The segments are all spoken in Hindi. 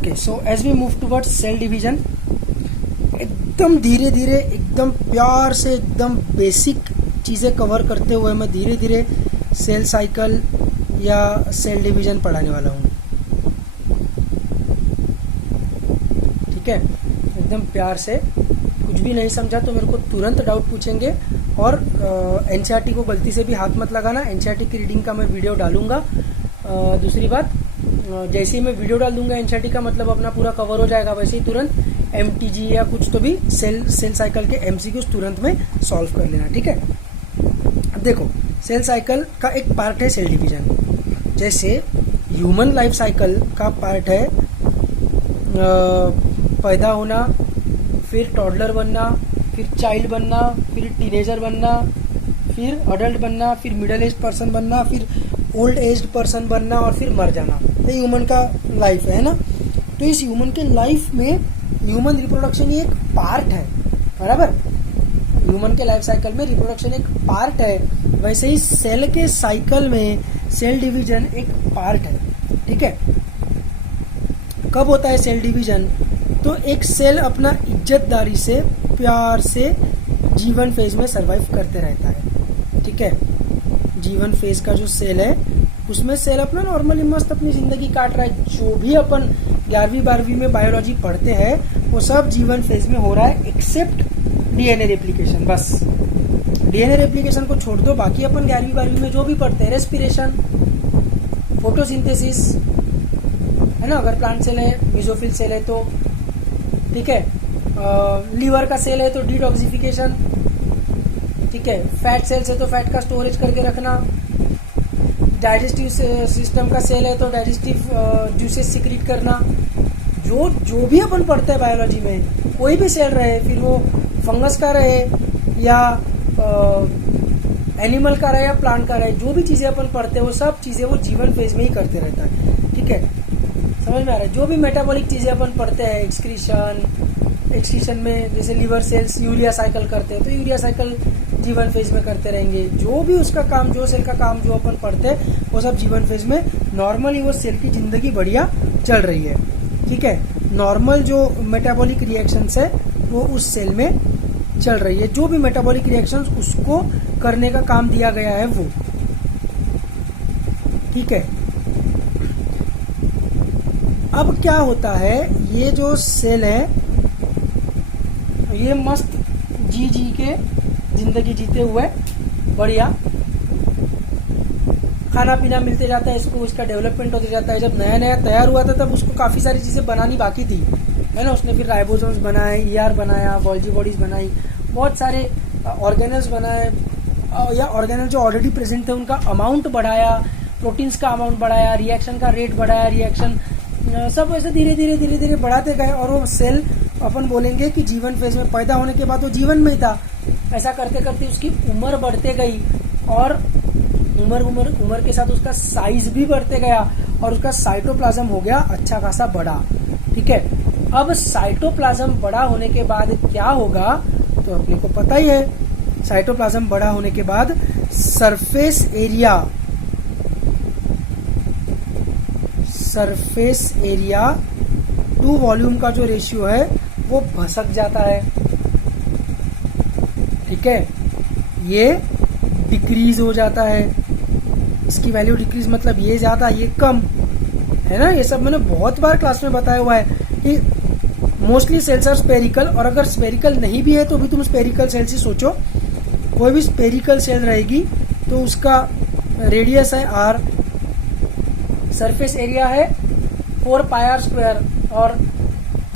Okay, so as we move towards cell division, एकदम धीरे धीरे, एकदम प्यार से, एकदम बेसिक चीज़ें कवर करते हुए मैं धीरे धीरे सेल साइकिल या सेल डिवीजन पढ़ाने वाला हूँ। ठीक है, एकदम प्यार से, कुछ भी नहीं समझा तो मेरे को तुरंत डाउट पूछेंगे। और एनसीईआरटी को गलती से भी हाथ मत लगाना, एनसीईआरटी की रीडिंग का मैं वीडियो डालूंगा। दूसरी बात, जैसे ही मैं वीडियो डाल दूंगा एनसीईआरटी का, मतलब अपना पूरा कवर हो जाएगा, वैसे ही तुरंत एमटीजी या कुछ तो भी सेल साइकिल के एमसीक्यूज तुरंत में सॉल्व कर लेना। ठीक है, अब देखो, सेल साइकिल का एक पार्ट है सेल डिवीजन। जैसे ह्यूमन लाइफ साइकिल का पार्ट है पैदा होना, फिर टॉडलर बनना, फिर चाइल्ड बनना, फिर टीनेजर बनना, फिर अडल्ट बनना, फिर मिडिल एज पर्सन बनना, फिर ओल्ड एज पर्सन बनना और फिर मर जाना। ये ह्यूमन का लाइफ है ना। तो इस ह्यूमन के लाइफ में ह्यूमन रिप्रोडक्शन एक पार्ट है, बराबर। ह्यूमन के लाइफ साइकिल में रिप्रोडक्शन एक पार्ट है, वैसे ही सेल के साइकिल में सेल डिवीजन एक पार्ट है। ठीक है, कब होता है सेल डिवीजन? तो एक सेल अपना इज्जतदारी से, प्यार से जीवन फेज में सरवाइव करते रहता है। ठीक है, जीवन फेज का जो सेल है उसमें सेल अपना नॉर्मली मस्त अपनी जिंदगी काट रहा है। जो भी अपन 11वीं 12वीं में बायोलॉजी पढ़ते हैं वो सब जीवन फेज में हो रहा है, एक्सेप्ट डीएनए रेप्लिकेशन। बस डीएनए रेप्लिकेशन को छोड़ दो, बाकी अपन 11वीं 12वीं में जो भी पढ़ते हैं, रेस्पिरेशन, फोटोसिंथेसिस, है ना, अगर प्लांट सेल है, मेसोफिल सेल है तो, ठीक है, लीवर का सेल है तो डिटॉक्सिफिकेशन, ठीक है, फैट सेल्स है तो फैट का स्टोरेज करके रखना, डाइजेस्टिव सिस्टम का सेल है तो डाइजेस्टिव जूसेस सिक्रीट करना। जो भी अपन पढ़ते हैं बायोलॉजी में, कोई भी सेल रहे, फिर वो फंगस का रहे या एनिमल का रहे या प्लांट का रहे, जो भी चीजें अपन पढ़ते हैं वो सब चीजें वो जीवन फेज में ही करते रहता है। ठीक है, समझ में आ रहा है? जो भी मेटाबॉलिक चीजें अपन पढ़ते हैं, एक्सक्रीशन में जैसे लीवर सेल्स यूरिया साइकिल करते हैं तो यूरिया साइकिल जीवन फेज में करते रहेंगे। जो भी उसका काम, जो सेल का काम जो अपन पढ़ते हैं वो सब जीवन फेज में नॉर्मली वो सेल की जिंदगी बढ़िया चल रही है। ठीक है, नॉर्मल जो मेटाबॉलिक रिएक्शंस है वो उस सेल में चल रही है, जो भी मेटाबॉलिक रिएक्शंस उसको करने का काम दिया गया है वो। ठीक है, अब क्या होता है, ये जो सेल है ये मस्त जी के जिंदगी जीते हुए बढ़िया खाना पीना मिलते जाता है इसको, उसका डेवलपमेंट होते जाता है। जब नया नया तैयार हुआ था तब उसको काफी सारी चीजें बनानी बाकी थी, है ना। उसने फिर राइबोसोम्स बनाए, ईआर बनाया, गोल्जी बॉडीज बनाई, बहुत सारे ऑर्गेनल्स बनाए, या ऑर्गेनल जो ऑलरेडी प्रेजेंट थे उनका अमाउंट बढ़ाया, प्रोटीन्स का अमाउंट बढ़ाया, रिएक्शन का रेट बढ़ाया, रिएक्शन सब ऐसे धीरे धीरे बढ़ाते गए। और वो सेल अपन बोलेंगे कि जीवन फेज में पैदा होने के बाद वो जीवन में ही था। ऐसा करते करते उसकी उम्र बढ़ते गई और उम्र के साथ उसका साइज भी बढ़ते गया और उसका साइटोप्लाज्म हो गया अच्छा खासा बड़ा। ठीक है, अब साइटोप्लाज्म बड़ा होने के बाद क्या होगा तो अपने को पता ही है। साइटोप्लाज्म बड़ा होने के बाद सरफेस एरिया टू वॉल्यूम का जो रेशियो है वो भसक जाता है। ठीक है, ये डिक्रीज हो जाता है, इसकी वैल्यू डिक्रीज मतलब ये ज्यादा ये कम, है ना। ये सब मैंने बहुत बार क्लास में बताया हुआ है कि मोस्टली सेल्स आर स्पेरिकल, और अगर स्पेरिकल नहीं भी है तो भी तुम स्पेरिकल सेल से सोचो। कोई भी स्पेरिकल सेल रहेगी तो उसका रेडियस है r, सरफेस एरिया है 4 पाई r स्क्वायर और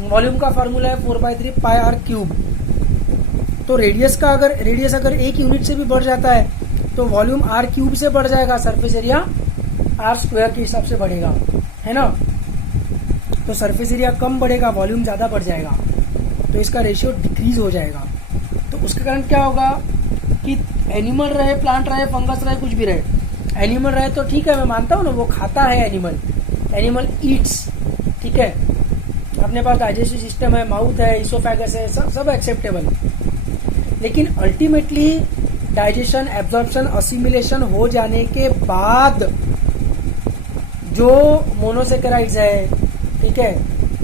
वॉल्यूम का फॉर्मूला है 4/3 पाई r क्यूब। तो रेडियस अगर एक यूनिट से भी बढ़ जाता है तो वॉल्यूम r क्यूब से बढ़ जाएगा, सरफेस एरिया r स्क्वायर के हिसाब से बढ़ेगा, है ना। तो सरफेस एरिया कम बढ़ेगा, वॉल्यूम ज्यादा बढ़ जाएगा, तो इसका रेशियो डिक्रीज हो जाएगा। तो उसके कारण क्या होगा कि एनिमल रहे, प्लांट रहे, फंगस रहे, कुछ भी रहे। एनिमल रहे तो ठीक है, मैं मानता हूँ ना, वो खाता है, एनिमल ईट्स, ठीक है, अपने पास डाइजेस्टिव सिस्टम है, माउथ है, इसोफेगस है, सब एक्सेप्टेबल। लेकिन अल्टीमेटली डाइजेशन, एब्जॉर्प्शन, असिमिलेशन हो जाने के बाद जो मोनोसेकेराइड्स है, ठीक है,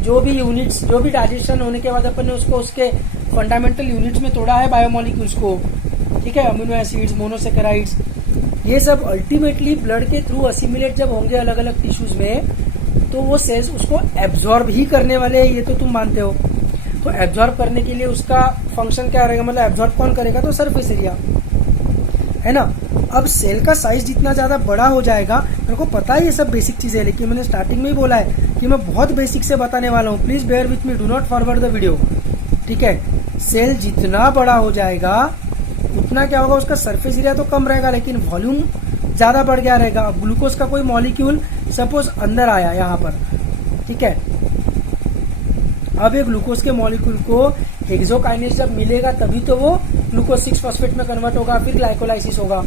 जो भी यूनिट्स, जो भी डाइजेशन होने के बाद अपन ने उसको उसके फंडामेंटल यूनिट्स में तोड़ा है बायोमोलिक्यूल्स को, ठीक है, अमीनो एसिड्स, मोनोसेकेराइड्स, ये सब अल्टीमेटली ब्लड के थ्रू असिमिलेट जब होंगे अलग अलग टिश्यूज में, तो वो सेल्स उसको एब्जॉर्ब ही करने वाले हैं, ये तो तुम मानते हो। तो एब्जॉर्ब करने के लिए उसका फंक्शन क्या रहेगा, मतलब एब्जॉर्ब कौन करेगा, तो सरफेस एरिया, है ना। अब सेल का साइज जितना ज्यादा बड़ा हो जाएगा, मेरे को पता है ये सब बेसिक चीजें है, लेकिन मैंने स्टार्टिंग में ही बोला है कि मैं बहुत बेसिक से बताने वाला हूँ, please bear with me, do not forward the video, ठीक है। सेल जितना बड़ा हो जाएगा उतना क्या होगा, उसका सरफेस एरिया तो कम रहेगा लेकिन वॉल्यूम ज्यादा बढ़ गया रहेगा। अब ग्लूकोज का कोई मॉलिक्यूल सपोज अंदर आया यहाँ पर, ठीक है, अब ये ग्लूकोज के मॉलिक्यूल को हेक्सोकाइनेज जब मिलेगा तभी तो वो ग्लूकोज 6 फॉस्फेट में कन्वर्ट होगा, फिर ग्लाइकोलाइसिस होगा।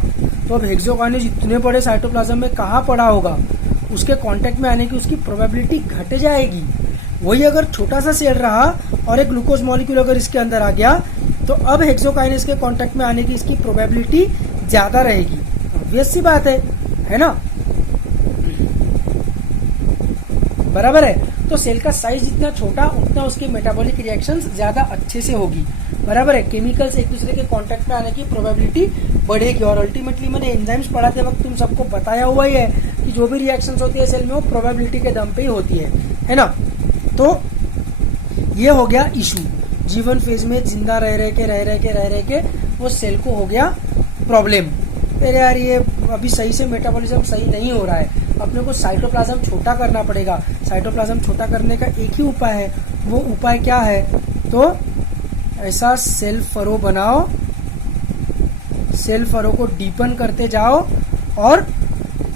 तो अब हेक्सोकाइनेज इतने बड़े साइटोप्लाज्म में कहाँ पड़ा होगा, उसके कांटेक्ट में आने की उसकी प्रोबेबिलिटी घट जाएगी। वही अगर छोटा सा सेल रहा और एक ग्लूकोज मॉलिक्यूल अगर इसके अंदर आ गया, तो अब हेक्सोकाइनेज के कांटेक्ट में आने की इसकी प्रोबेबिलिटी ज्यादा रहेगी। ऑब्वियस सी बात है ना, बराबर है। तो सेल का साइज जितना छोटा उतना उसकी मेटाबॉलिक रिएक्शंस ज्यादा अच्छे से होगी, बराबर है। केमिकल्स एक दूसरे के कांटेक्ट में आने की प्रोबेबिलिटी बढ़ेगी। और अल्टीमेटली मैंने एंजाइम्स पढ़ाते वक्त तुम सबको बताया हुआ ही है कि जो भी रिएक्शंस होती है सेल में वो प्रोबेबिलिटी के दम पे ही होती है ना। तो ये हो गया इशू, जीवन फेज में जिंदा रह रह के वो सेल को हो गया प्रॉब्लम। अरे यार ये अभी सही से मेटाबॉलिज्म सही नहीं हो रहा है, अपने को साइटोप्लाज्म छोटा करना पड़ेगा। साइटोप्लाज्म छोटा करने का एक ही उपाय है, वो उपाय क्या है, तो ऐसा सेल फरो बनाओ, सेल फरो को डीपन करते जाओ और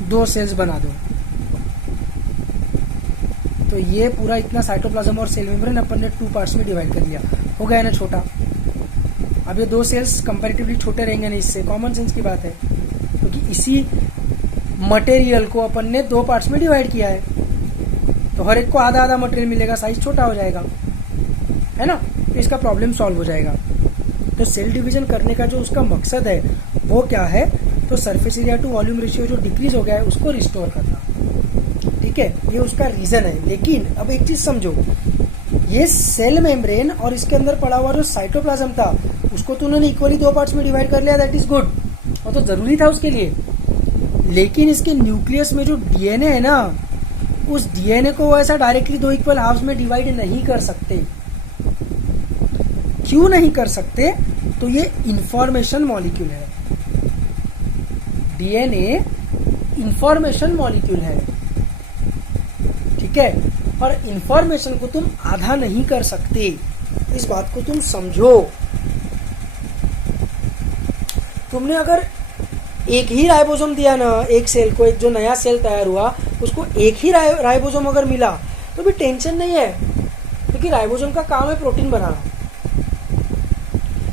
2 सेल्स बना दो। तो ये पूरा इतना साइटोप्लाज्म और सेल मेम्ब्रेन अपन ने 2 पार्ट्स में डिवाइड कर लिया, हो गया ना छोटा। अब ये 2 सेल्स कंपैरेटिवली छोटे रहेंगे नहीं, इससे कॉमन सेंस की बात है, क्योंकि इसी मटेरियल को अपन ने 2 पार्ट्स में डिवाइड किया है, तो हर एक को आधा आधा मटेरियल मिलेगा, साइज छोटा हो जाएगा, है ना। तो इसका प्रॉब्लम सॉल्व हो जाएगा। तो सेल डिवीजन करने का जो उसका मकसद है वो क्या है, तो surface area to volume ratio जो डिक्रीज हो गया है उसको रिस्टोर करना, ठीक है, ये उसका रीजन है। लेकिन अब एक चीज समझो, ये सेल मेम्ब्रेन और इसके अंदर पड़ा हुआ जो साइटोप्लाज्म था उसको तो उन्होंने इक्वली 2 पार्ट्स में डिवाइड कर लिया, दैट इज गुड, वो तो जरूरी था उसके लिए। लेकिन इसके न्यूक्लियस में जो डीएनए है ना, उस डीएनए को वो ऐसा डायरेक्टली 2 इक्वल हाफ्स में डिवाइड नहीं कर सकते। क्यों नहीं कर सकते, तो ये इंफॉर्मेशन मॉलिक्यूल है, डीएनए इंफॉर्मेशन मॉलिक्यूल है, ठीक है। और इंफॉर्मेशन को तुम आधा नहीं कर सकते, इस बात को तुम समझो। तुमने अगर एक ही राइबोसोम दिया ना एक सेल को, एक जो नया सेल तैयार हुआ उसको एक ही राइबोसोम अगर मिला तो भी टेंशन नहीं है, क्योंकि राइबोसोम का काम है प्रोटीन बनाना।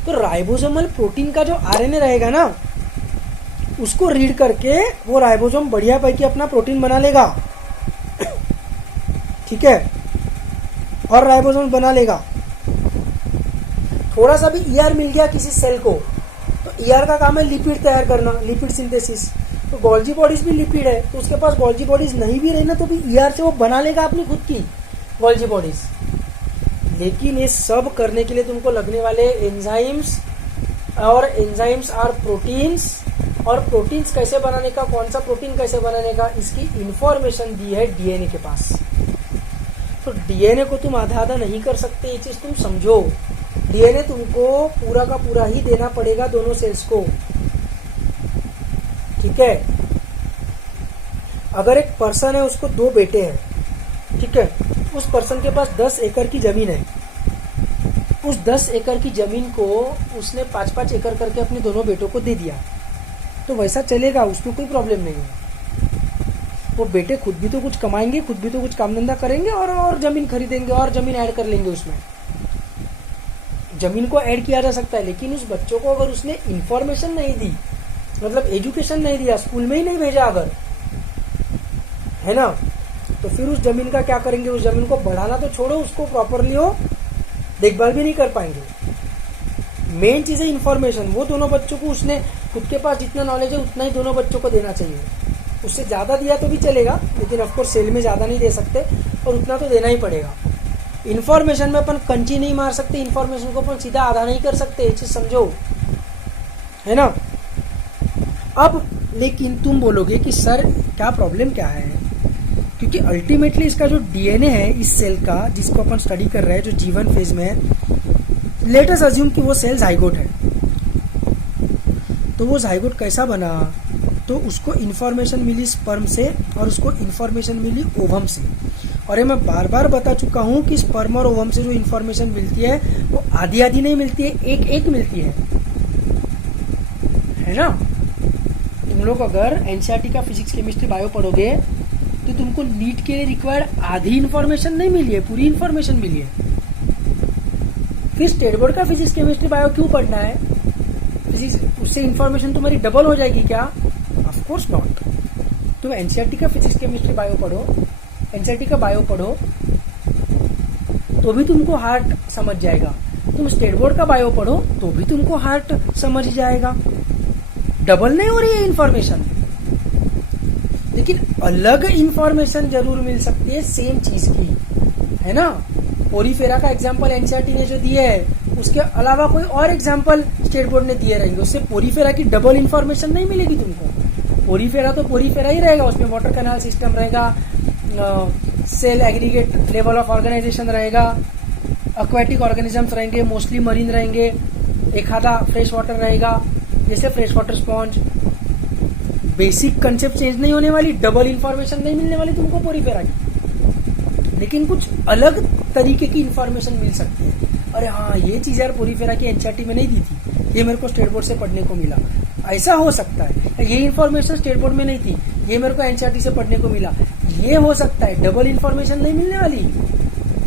तो राइबोसोमल प्रोटीन का जो आरएनए रहेगा ना, उसको रीड करके वो राइबोसोम बढ़िया पैकी अपना प्रोटीन बना लेगा, ठीक है, और राइबोसोम बना लेगा। थोड़ा सा भी ईआर मिल गया किसी सेल को, तो ईआर का काम है लिपिड तैयार करना, लिपिड सिंथेसिस। तो गोल्जी बॉडीज भी लिपिड है, तो उसके पास गोल्जी बॉडीज नहीं भी रही ना तो भी ईआर से वो बना लेगा अपनी खुद की गोल्जी बॉडीज। लेकिन ये सब करने के लिए तुमको लगने वाले एंजाइम्स, और एंजाइम्स आर प्रोटीन्स, और प्रोटीन्स कैसे बनाने का, कौन सा प्रोटीन कैसे बनाने का, इसकी इंफॉर्मेशन दी है डीएनए के पास। तो डीएनए को तुम आधा आधा नहीं कर सकते, ये चीज तुम समझो। डीएनए तुमको पूरा का पूरा ही देना पड़ेगा दोनों सेल्स को, ठीक है। अगर एक पर्सन है, उसको 2 बेटे हैं, ठीक है, उस पर्सन के पास 10 एकड़ की जमीन है। उस 10 एकड़ की जमीन को उसने 5-5 एकड़ करके अपने दोनों बेटों को दे दिया, तो वैसा चलेगा, उसमें कोई प्रॉब्लम नहीं है। वो बेटे खुद भी तो कुछ कमाएंगे, खुद भी तो कुछ काम धंधा करेंगे और जमीन खरीदेंगे और जमीन ऐड कर लेंगे। उसमें जमीन को ऐड किया जा सकता है, लेकिन उस बच्चों को अगर उसने इंफॉर्मेशन नहीं दी, मतलब एजुकेशन नहीं दिया, स्कूल में ही नहीं भेजा अगर, है ना, तो फिर उस जमीन का क्या करेंगे। उस जमीन को बढ़ाना तो छोड़ो, उसको प्रॉपरली हो देखभाल भी नहीं कर पाएंगे। मेन चीज है इंफॉर्मेशन। वो दोनों बच्चों को उसने खुद के पास जितना नॉलेज है उतना ही दोनों बच्चों को देना चाहिए। उससे ज्यादा दिया तो भी चलेगा, लेकिन ऑफकोर्स सेल में ज्यादा नहीं दे सकते, और उतना तो देना ही पड़ेगा। इंफॉर्मेशन में अपन कंची नहीं मार सकते, इंफॉर्मेशन को अपन सीधा आधा नहीं कर सकते, ये चीज समझो, है ना। अब लेकिन तुम बोलोगे कि सर क्या प्रॉब्लम क्या है, क्योंकि अल्टीमेटली इसका जो डीएनए है इस सेल का जिसको अपन स्टडी कर रहे हैं, जो जीवन फेज में है, लेट अस अज्यूम कि वो सेल जाइगोट है। तो वो जाइगोट कैसा बना, तो उसको इन्फॉर्मेशन मिली स्पर्म से और उसको इन्फॉर्मेशन मिली ओवम से। और ये मैं बार बार बता चुका हूं कि स्पर्म और ओवम से जो इन्फॉर्मेशन मिलती है वो आधी आधी नहीं मिलती है, एक एक मिलती है ना। तुम लोग अगर एनसीईआरटी का फिजिक्स केमिस्ट्री बायो पढ़ोगे तो तुमको नीट के लिए रिक्वायर्ड आधी इन्फॉर्मेशन नहीं मिली है, पूरी इन्फॉर्मेशन मिली है। फिर स्टेट बोर्ड का फिजिक्स केमिस्ट्री बायो क्यों पढ़ना है, फिजिक्स उससे इन्फॉर्मेशन तुम्हारी डबल हो जाएगी क्या? Of course not. तुम एनसीईआरटी का फिजिक्स केमिस्ट्री बायो पढ़ो, एनसीईआरटी का बायो पढ़ो तो भी तुमको हार्ट समझ जाएगा, तुम स्टेट बोर्ड का बायो पढ़ो तो भी तुमको हार्ट समझ जाएगा। डबल नहीं हो रही है इन्फॉर्मेशन, लेकिन अलग इन्फॉर्मेशन जरूर मिल सकती है सेम चीज की, है ना। पोरीफेरा का एग्जाम्पल एनसीईआरटी ने जो दिए है, उसके अलावा कोई और एग्जाम्पल स्टेट बोर्ड ने दिए रहेंगे, उससे पोरीफेरा की डबल इन्फॉर्मेशन नहीं मिलेगी तुमको। पोरीफेरा तो पोरीफेरा ही रहेगा, उसमें वाटर कैनाल सिस्टम रहेगा, cell aggregate level of organisation रहेगा, एक्वेटिक ऑर्गेनिजम्स रहेंगे, मोस्टली मरीन रहेंगे, एक आधा फ्रेश वाटर रहेगा जैसे fresh water sponge. Basic concept change नहीं होने वाली, डबल इन्फॉर्मेशन नहीं मिलने वाली तुमको पोरीफेरा की, लेकिन कुछ अलग तरीके की इन्फॉर्मेशन मिल सकती है। अरे हाँ, ये चीज यार पोरीफेरा की एनसीईआरटी में नहीं दी थी, ये मेरे को स्टेट बोर्ड से पढ़ने को मिला, ऐसा हो सकता है। ये इन्फॉर्मेशन स्टेट बोर्ड में नहीं थी, ये मेरे को एनसीईआरटी से पढ़ने को मिला, ये हो सकता है। डबल इन्फॉर्मेशन नहीं मिलने वाली,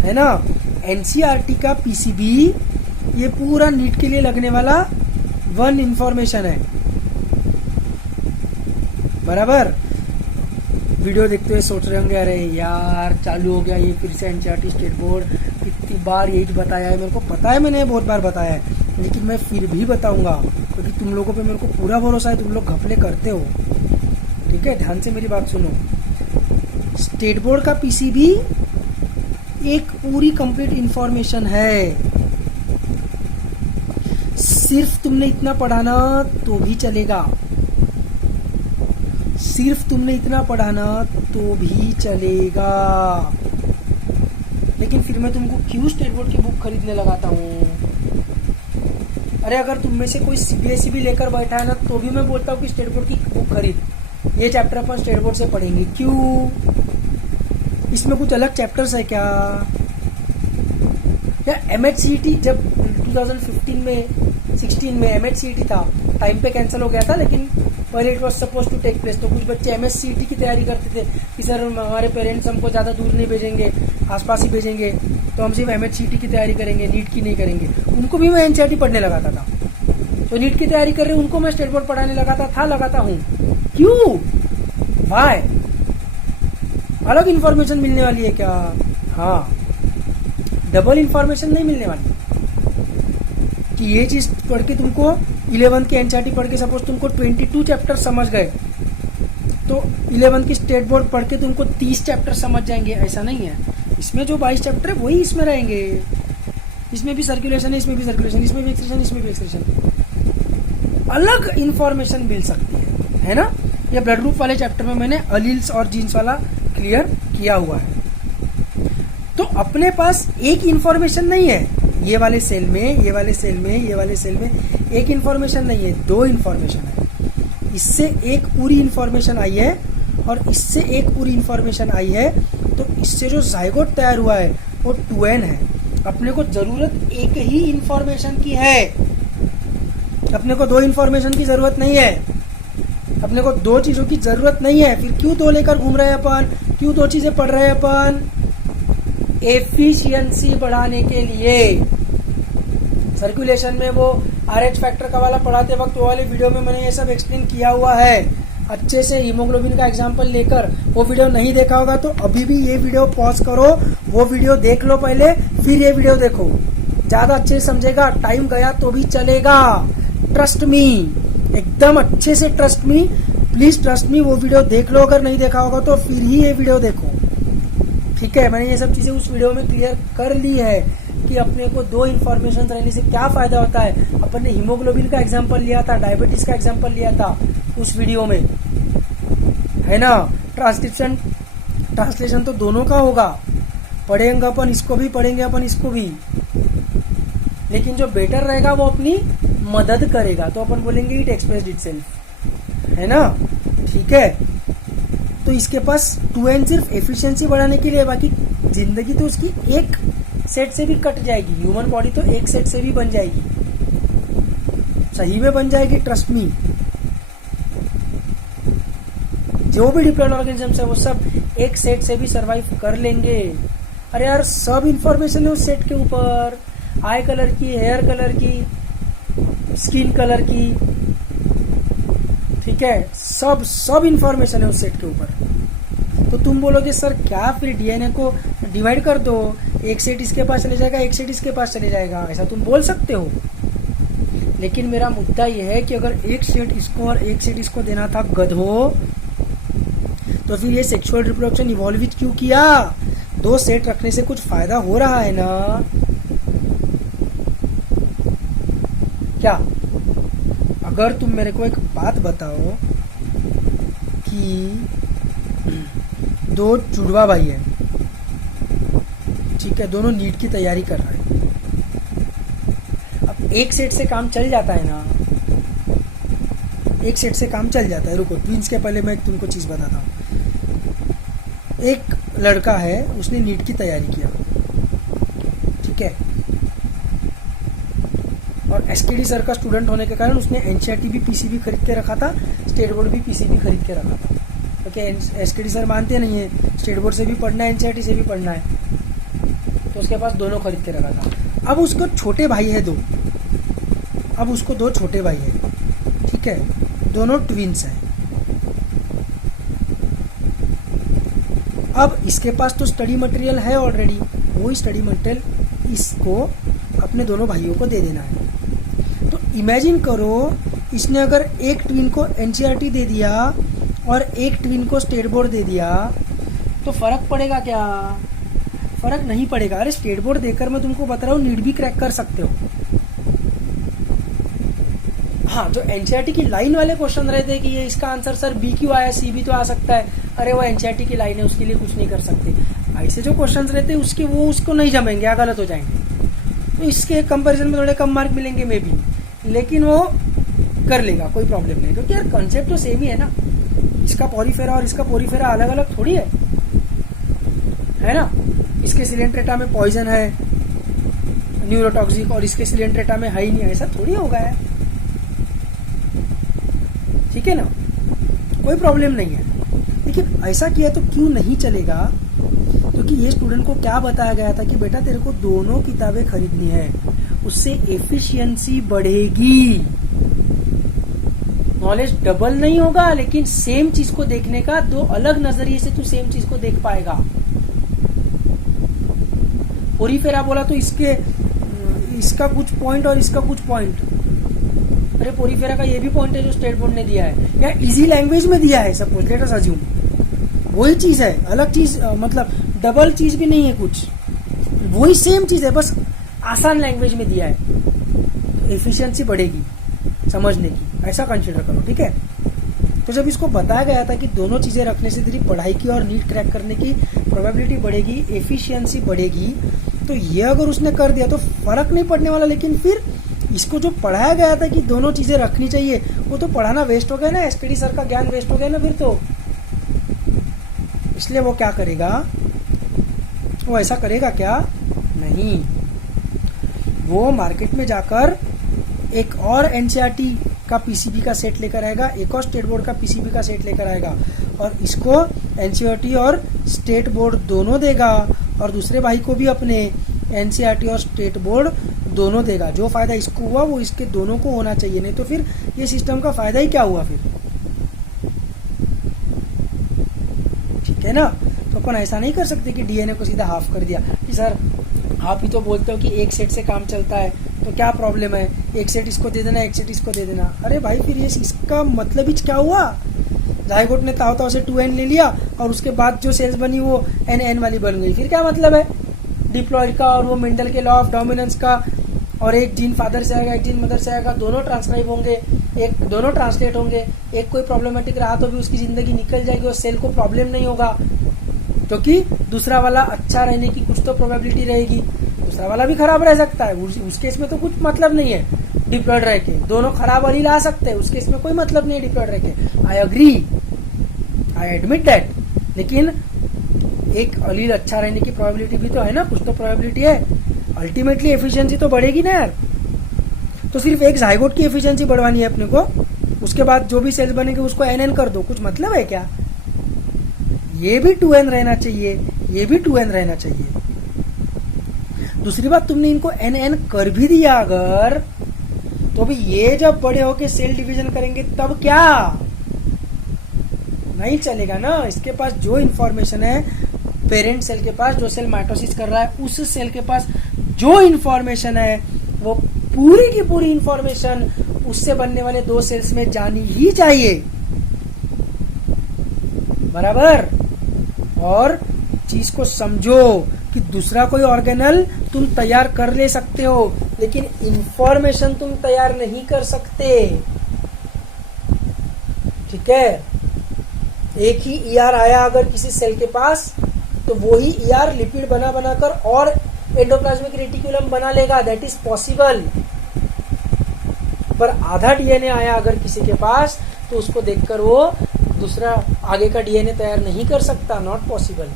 है ना। एनसीईआरटी का पीसीबी ये पूरा नीट के लिए लगने वाला वन इन्फॉर्मेशन है, बराबर। वीडियो देखते हुए सोच रहे होंगे अरे यार चालू हो गया ये फिर से एनसीईआरटी स्टेट बोर्ड, कितनी बार यही बताया है, मेरे को पता है मैंने बहुत बार बताया है, लेकिन मैं फिर भी बताऊंगा क्योंकि तुम लोगों पे मेरे को पूरा भरोसा है, तुम लोग घपले करते हो। ठीक है, ध्यान से मेरी बात सुनो। स्टेट बोर्ड का पीसीबी एक पूरी कंप्लीट इंफॉर्मेशन है, सिर्फ तुमने इतना पढ़ाना तो भी चलेगा, सिर्फ तुमने इतना पढ़ाना तो भी चलेगा। लेकिन फिर मैं तुमको क्यों स्टेट बोर्ड की बुक खरीदने लगाता हूँ? अरे अगर तुम में से कोई सीबीएसई भी लेकर बैठा है ना, तो भी मैं बोलता हूँ कि स्टेट बोर्ड की बुक खरीद, ये चैप्टर अपन स्टेट बोर्ड से पढ़ेंगे। क्यों? इसमें कुछ अलग चैप्टर्स है क्या? या एमएचसीईटी जब 2015 में 16 में एमएचसीईटी था, टाइम पे कैंसिल हो गया था, लेकिन पहले it was suppose to take place, तो कुछ बच्चे एमएचसीईटी की तैयारी करते थे कि सर हमारे पेरेंट्स हमको ज्यादा दूर नहीं भेजेंगे, आसपास ही भेजेंगे, तो हम सिर्फ एमएचसीईटी की तैयारी करेंगे, नीट की नहीं करेंगे। उनको भी मैं एनसीईआरटी पढ़ने लगाता था, तो नीट की तैयारी कर रहे उनको मैं स्टेट बोर्ड पढ़ाने लगाता हूँ। क्यों? वाई? अलग इन्फॉर्मेशन मिलने वाली है क्या? हाँ, डबल इन्फॉर्मेशन नहीं मिलने वाली कि ये चीज पढ़ के तुमको 11th की एनसीईआरटी पढ़ के सपोज तुमको 22 चैप्टर समझ गए, तो 11th की स्टेट बोर्ड पढ़ के तुमको 30 चैप्टर समझ जाएंगे, ऐसा नहीं है। इसमें जो 22 चैप्टर है वही इसमें रहेंगे, इसमें भी सर्कुलेशन है, इसमें भी सर्कुलेशन, इसमें भी एक्सक्रीशन, इसमें भी एक्सक्रीशन, अलग इन्फॉर्मेशन मिल सकती है ना। ये ब्लड ग्रुप वाले चैप्टर में मैंने अलील्स और जीन्स वाला क्लियर किया हुआ है। तो अपने पास एक इन्फॉर्मेशन नहीं है, ये वाले सेल में, ये वाले सेल में, ये वाले सेल में एक इन्फॉर्मेशन नहीं है, दो इन्फॉर्मेशन है। इससे एक पूरी इन्फॉर्मेशन आई है और इससे एक पूरी इन्फॉर्मेशन आई है, तो इससे जो जाइगोट तैयार हुआ है वो 2n है। अपने को जरूरत एक ही इन्फॉर्मेशन की है, अपने को दो इन्फॉर्मेशन की जरूरत नहीं है, अपने को दो चीजों की जरूरत नहीं है। फिर क्यों दो लेकर घूम रहे हैं अपन, क्यों दो चीजें पढ़ रहे हैं अपन? एफिशिएंसी बढ़ाने के लिए। सर्कुलेशन में वो RH फैक्टर का वाला पढ़ाते वक्त वो वाले वीडियो में मैंने ये सब एक्सप्लेन किया हुआ है अच्छे से, हीमोग्लोबिन का एग्जांपल लेकर। वो वीडियो नहीं देखा होगा तो अभी भी ये वीडियो पॉज करो, वो वीडियो देख लो पहले, फिर ये वीडियो देखो, ज्यादा अच्छे से समझेगा। टाइम गया तो भी चलेगा, ट्रस्ट मी, एकदम अच्छे से trust me, please trust me. वो वीडियो देख लो, अगर नहीं देखा होगा तो फिर ही ये वीडियो देखो, ठीक है, मैंने ये सब चीजें उस वीडियो में क्लियर कर ली है कि अपने को दो इन्फॉर्मेशन रहने से क्या फायदा होता है। अपन ने हीमोग्लोबिन का एग्जांपल लिया था, डायबिटीज का एग्जांपल लिया था उस वीडियो में, है ना। ट्रांसलेशन तो दोनों का होगा, पढ़ेंगे अपन इसको भी, पढ़ेंगे अपन इसको भी, लेकिन जो बेटर रहेगा वो अपनी मदद करेगा, तो अपन बोलेंगे इट एक्सप्रेस्ड इटसेल्फ, है ना। ठीक है, तो इसके पास 2n सिर्फ एफिशिएंसी बढ़ाने के लिए, बाकी जिंदगी तो उसकी एक सेट से भी कट जाएगी। ह्यूमन बॉडी तो एक सेट से भी बन जाएगी, सही में बन जाएगी, ट्रस्ट मी। जो भी डिप्लॉयड ऑर्गेनिजम्स है वो सब एक सेट से भी सरवाइव कर लेंगे। अरे यार, सब इंफॉर्मेशन है उस सेट के ऊपर, आई कलर की, हेयर कलर की, स्किन कलर की, ठीक है, सब इंफॉर्मेशन है उस सेट के ऊपर। तो तुम बोलोगे सर क्या, फिर डीएनए को डिवाइड कर दो, एक सेट इसके पास चले जाएगा, एक सेट इसके पास चले जाएगा, ऐसा तुम बोल सकते हो। लेकिन मेरा मुद्दा यह है कि अगर एक सेट इसको और एक सेट इसको देना था गधो, तो फिर ये सेक्सुअल रिप्रोडक्शन इवॉल्व क्यों किया? दो सेट रखने से कुछ फायदा हो रहा है ना, क्या? अगर तुम मेरे को एक बात बताओ कि दो जुड़वा भाई है, ठीक है, दोनों नीट की तैयारी कर रहे हैं, अब एक सेट से काम चल जाता है ना, एक सेट से काम चल जाता है। रुको, ट्विंस के पहले मैं तुमको चीज बताता हूँ। एक लड़का है, उसने नीट की तैयारी किया, ठीक है, और एसकेडी सर का स्टूडेंट होने के कारण उसने एनसीईआरटी भी पीसीबी खरीद के रखा था, स्टेट बोर्ड भी पीसीबी खरीद के रखा था, क्योंकि एसकेडी सर मानते नहीं है, स्टेट बोर्ड से भी पढ़ना है, एनसीईआरटी से भी पढ़ना है, तो उसके पास दोनों खरीद के रखा था। अब उसको छोटे भाई है दो, अब उसको दो छोटे भाई है, ठीक है, दोनों ट्विंस हैं। अब इसके पास तो स्टडी मटेरियल है ऑलरेडी, वही स्टडी मटेरियल इसको अपने दोनों भाइयों को दे देना है। तो इमेजिन करो, इसने अगर एक ट्विन को एनसीईआरटी दे दिया और एक ट्विन को स्टेट बोर्ड दे दिया, तो फर्क पड़ेगा क्या? फर्क नहीं पड़ेगा। अरे स्टेट बोर्ड देकर मैं तुमको बता रहा हूँ, नीट भी क्रैक कर सकते हो। हाँ, जो एनसीईआरटी की लाइन वाले क्वेश्चन रहते हैं कि ये इसका आंसर सर बी क्यों आया, सी भी तो आ सकता है, अरे वो एनसीईआरटी की लाइन है, उसके लिए कुछ नहीं कर सकते। ऐसे जो क्वेश्चंस रहते हैं उसके वो उसको नहीं जमेंगे या गलत हो जाएंगे, तो इसके कंपैरिजन में थोड़े कम मार्क मिलेंगे मे बी, लेकिन वो कर लेगा, कोई प्रॉब्लम नहीं, क्योंकि यार कॉन्सेप्ट तो सेम ही है ना। इसका पोरीफेरा और इसका पोरीफेरा अलग अलग थोड़ी है ना। इसके सिलेंट्रेटा में पॉइजन है, न्यूरोटॉक्सिक, और इसके सिलेंट्रेटा में है ही नहीं, ऐसा थोड़ी होगा है, ठीक है ना, कोई प्रॉब्लम नहीं है। लेकिन ऐसा किया तो क्यों नहीं चलेगा? क्योंकि ये स्टूडेंट को क्या बताया गया था कि बेटा तेरे को दोनों किताबें खरीदनी है, उससे एफिशिएंसी बढ़ेगी, नॉलेज डबल नहीं होगा, लेकिन सेम चीज को देखने का दो अलग नजरिए से तू सेम चीज को देख पाएगा। पोरीफेरा बोला तो इसका कुछ पॉइंट और इसका कुछ पॉइंट, अरे पोरीफेरा का ये भी पॉइंट है जो स्टेट बोर्ड ने दिया है, या इजी लैंग्वेज में दिया है, सपोज लेट अस अज्यूम, वही चीज है, अलग चीज, मतलब डबल चीज भी नहीं है कुछ, वही सेम चीज है, बस आसान लैंग्वेज में दिया है, तो एफिशिएंसी बढ़ेगी समझने की, ऐसा कंसिडर करो, ठीक है। तो जब इसको बताया गया था कि दोनों चीजें रखने से तेरी पढ़ाई की और नीट क्रैक करने की प्रोबेबिलिटी बढ़ेगी, एफिशिएंसी बढ़ेगी, तो ये अगर उसने कर दिया तो फर्क नहीं पड़ने वाला। लेकिन फिर इसको जो पढ़ाया गया था कि दोनों चीजें रखनी चाहिए, वो तो पढ़ाना वेस्ट हो गया ना, एसकेडी सर का ज्ञान वेस्ट हो गया ना फिर तो। इसलिए वो क्या करेगा, वो ऐसा करेगा क्या? नहीं, वो मार्केट में जाकर एक और एनसीईआरटी का पीसीबी का सेट लेकर आएगा, एक और स्टेट बोर्ड का पीसीबी का सेट लेकर आएगा, और इसको एनसीईआरटी और स्टेट बोर्ड दोनों देगा, और दूसरे भाई को भी अपने एनसीईआरटी और स्टेट बोर्ड दोनों देगा। जो फायदा इसको हुआ वो इसके दोनों को होना चाहिए, नहीं तो फिर ये सिस्टम का फायदा ही क्या हुआ फिर, ठीक है ना। तो अपन ऐसा नहीं कर सकते कि डीएनए को सीधा हाफ कर दिया कि सर आप ही तो बोलते हो कि एक सेट से काम चलता है, तो क्या प्रॉब्लम है, एक सेट इसको दे देना, एक सेट इसको दे देना। अरे भाई, फिर ये इसका मतलब ही क्या हुआ जाइगोट ने ताव ताव से 2n ले लिया और उसके बाद जो सेल्स बनी वो n वाली बन गई, फिर क्या मतलब है डिप्लॉइड का और वो मेंडल के लॉ ऑफ डोमिनेंस का। और एक जीन फादर से आएगा, एक जीन मदर से आएगा, दोनों ट्रांसक्राइब होंगे, एक दोनों ट्रांसलेट होंगे, एक कोई प्रॉब्लमेटिक रहा तो भी उसकी जिंदगी निकल जाएगी और सेल को प्रॉब्लम नहीं होगा, क्योंकि दूसरा वाला अच्छा रहने की कुछ तो प्रोबेबिलिटी रहेगी। दूसरा वाला भी खराब रह सकता है, उस केस में तो कुछ मतलब नहीं है डिप्लॉइड रह के, दोनों खराब अलील आ सकते हैं, उस केस में कोई मतलब नहीं है डिप्लॉइड रह के। I agree, I admit that, लेकिन एक अलील अच्छा रहने की प्रोबेबिलिटी भी तो है ना, कुछ तो प्रोबेबिलिटी है। अल्टीमेटली एफिशिएंसी तो बढ़ेगी ना यार। तो सिर्फ एक जाइगोट की एफिशिएंसी बढ़वानी है अपने को, उसके बाद जो भी सेल्स बनेंगे उसको एन कर दो, कुछ मतलब है क्या? ये भी 2n रहना चाहिए, ये भी 2n रहना चाहिए। दूसरी बात, तुमने इनको एन कर भी दिया अगर, तो भी ये जब बड़े होके सेल डिवीजन करेंगे तब क्या? नहीं चलेगा ना। इसके पास जो इंफॉर्मेशन है पेरेंट सेल के पास, जो सेल माइटोसिस कर रहा है उस सेल के पास जो इंफॉर्मेशन है वो पूरी की पूरी इंफॉर्मेशन उससे बनने वाले दो सेल्स में जानी ही चाहिए, बराबर। और चीज को समझो कि दूसरा कोई ऑर्गेनल तुम तैयार कर ले सकते हो, लेकिन इंफॉर्मेशन तुम तैयार नहीं कर सकते, ठीक है। एक ही ईआर आया अगर किसी सेल के पास, तो वो ही ईआर लिपिड बना बनाकर और एंडोप्लाज्मिक रेटिकुलम बना लेगा, दैट इज पॉसिबल। पर आधा डीएनए आया अगर किसी के पास, तो उसको देखकर वो दूसरा आगे का डीएनए तैयार नहीं कर सकता, नॉट पॉसिबल,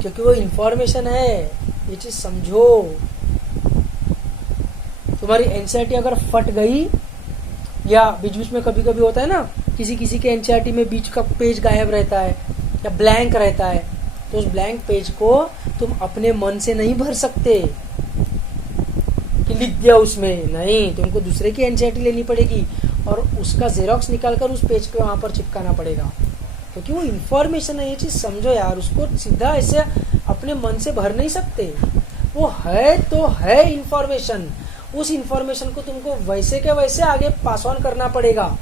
क्योंकि वो इंफॉर्मेशन है। ये चीज समझो। तुम्हारी एनसीईआरटी अगर फट गई, या बीच बीच में कभी कभी होता है ना, किसी किसी के एनसीईआरटी में बीच का पेज गायब रहता है या ब्लैंक रहता है, तो उस ब्लैंक पेज को तुम अपने मन से नहीं भर सकते कि लिख दिया उसमें, नहीं, तुमको दूसरे की एनसीईआरटी लेनी पड़ेगी और उसका जेरोक्स निकालकर उस पेज पे वहां पर चिपकाना पड़ेगा, क्योंकि वो इंफॉर्मेशन है। ये चीज समझो यार, उसको सीधा ऐसे अपने मन से भर नहीं सकते। वो है तो है इंफॉर्मेशन, उस इंफॉर्मेशन को तुमको वैसे के वैसे आगे पास ऑन करना पड़ेगा।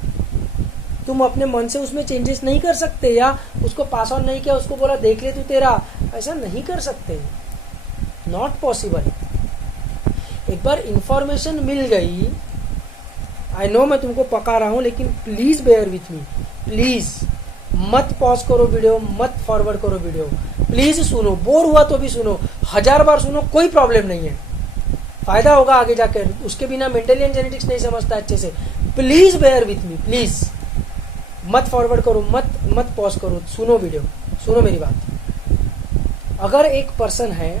तुम अपने मन से उसमें चेंजेस नहीं कर सकते, या उसको पास ऑन नहीं किया, उसको बोला देख ले तू तेरा, ऐसा नहीं कर सकते, नॉट पॉसिबल। एक बार इंफॉर्मेशन मिल गई, आई नो मैं तुमको पका रहा हूं, लेकिन please bear with me, please मत पॉज करो वीडियो, मत फॉरवर्ड करो वीडियो, प्लीज सुनो, बोर हुआ तो भी सुनो, 1000 बार सुनो, कोई प्रॉब्लम नहीं है, फायदा होगा आगे जाकर। उसके बिना मेंडेलियन जेनेटिक्स नहीं समझता अच्छे से। Please bear with me, please मत फॉरवर्ड करो, मत पॉज करो, सुनो वीडियो, सुनो मेरी बात। अगर एक पर्सन है,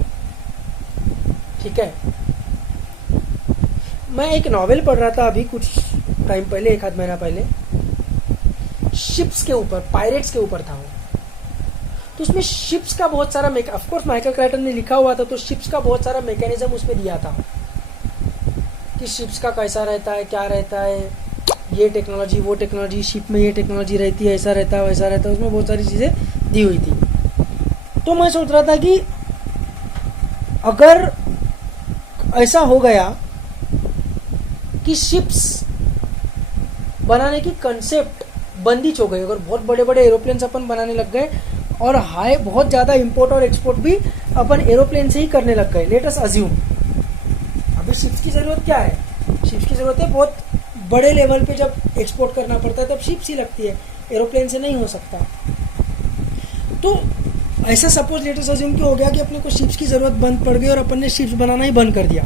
ठीक है, मैं एक नॉवेल पढ़ रहा था अभी कुछ टाइम पहले, एक आध महीना पहले, शिप्स के ऊपर, पायरेट्स के ऊपर था वो। तो उसमें शिप्स का बहुत सारा ऑफ कोर्स माइकल क्राइटन ने लिखा हुआ था, तो शिप्स का बहुत सारा मैकेनिज्म उसमें दिया था कि शिप्स का कैसा रहता है, क्या रहता है, ये टेक्नोलॉजी, वो टेक्नोलॉजी, शिप में ये टेक्नोलॉजी रहती है, ऐसा रहता है, वैसा रहता है, उसमें बहुत सारी चीजें दी हुई थी। तो मैं सोच रहा था कि अगर ऐसा हो गया कि शिप्स बनाने की कंसेप्ट बंदिश हो गई, अगर बहुत बड़े बड़े एरोप्लेन्स अपन बनाने लग गए और हाई बहुत ज्यादा इंपोर्ट और एक्सपोर्ट भी अपन एरोप्लेन से ही करने लग गए, लेट अस अज्यूम। अभी शिप्स की जरूरत क्या है? शिप्स की जरूरत है बहुत बड़े लेवल पे, जब एक्सपोर्ट करना पड़ता है तब शिप्स ही लगती है, एरोप्लेन से नहीं हो सकता। तो ऐसा सपोज लेट अस अज्यूम कि हो गया कि अपने को शिप्स की जरूरत बंद पड़ गई और अपन ने शिप्स बनाना ही बंद कर दिया।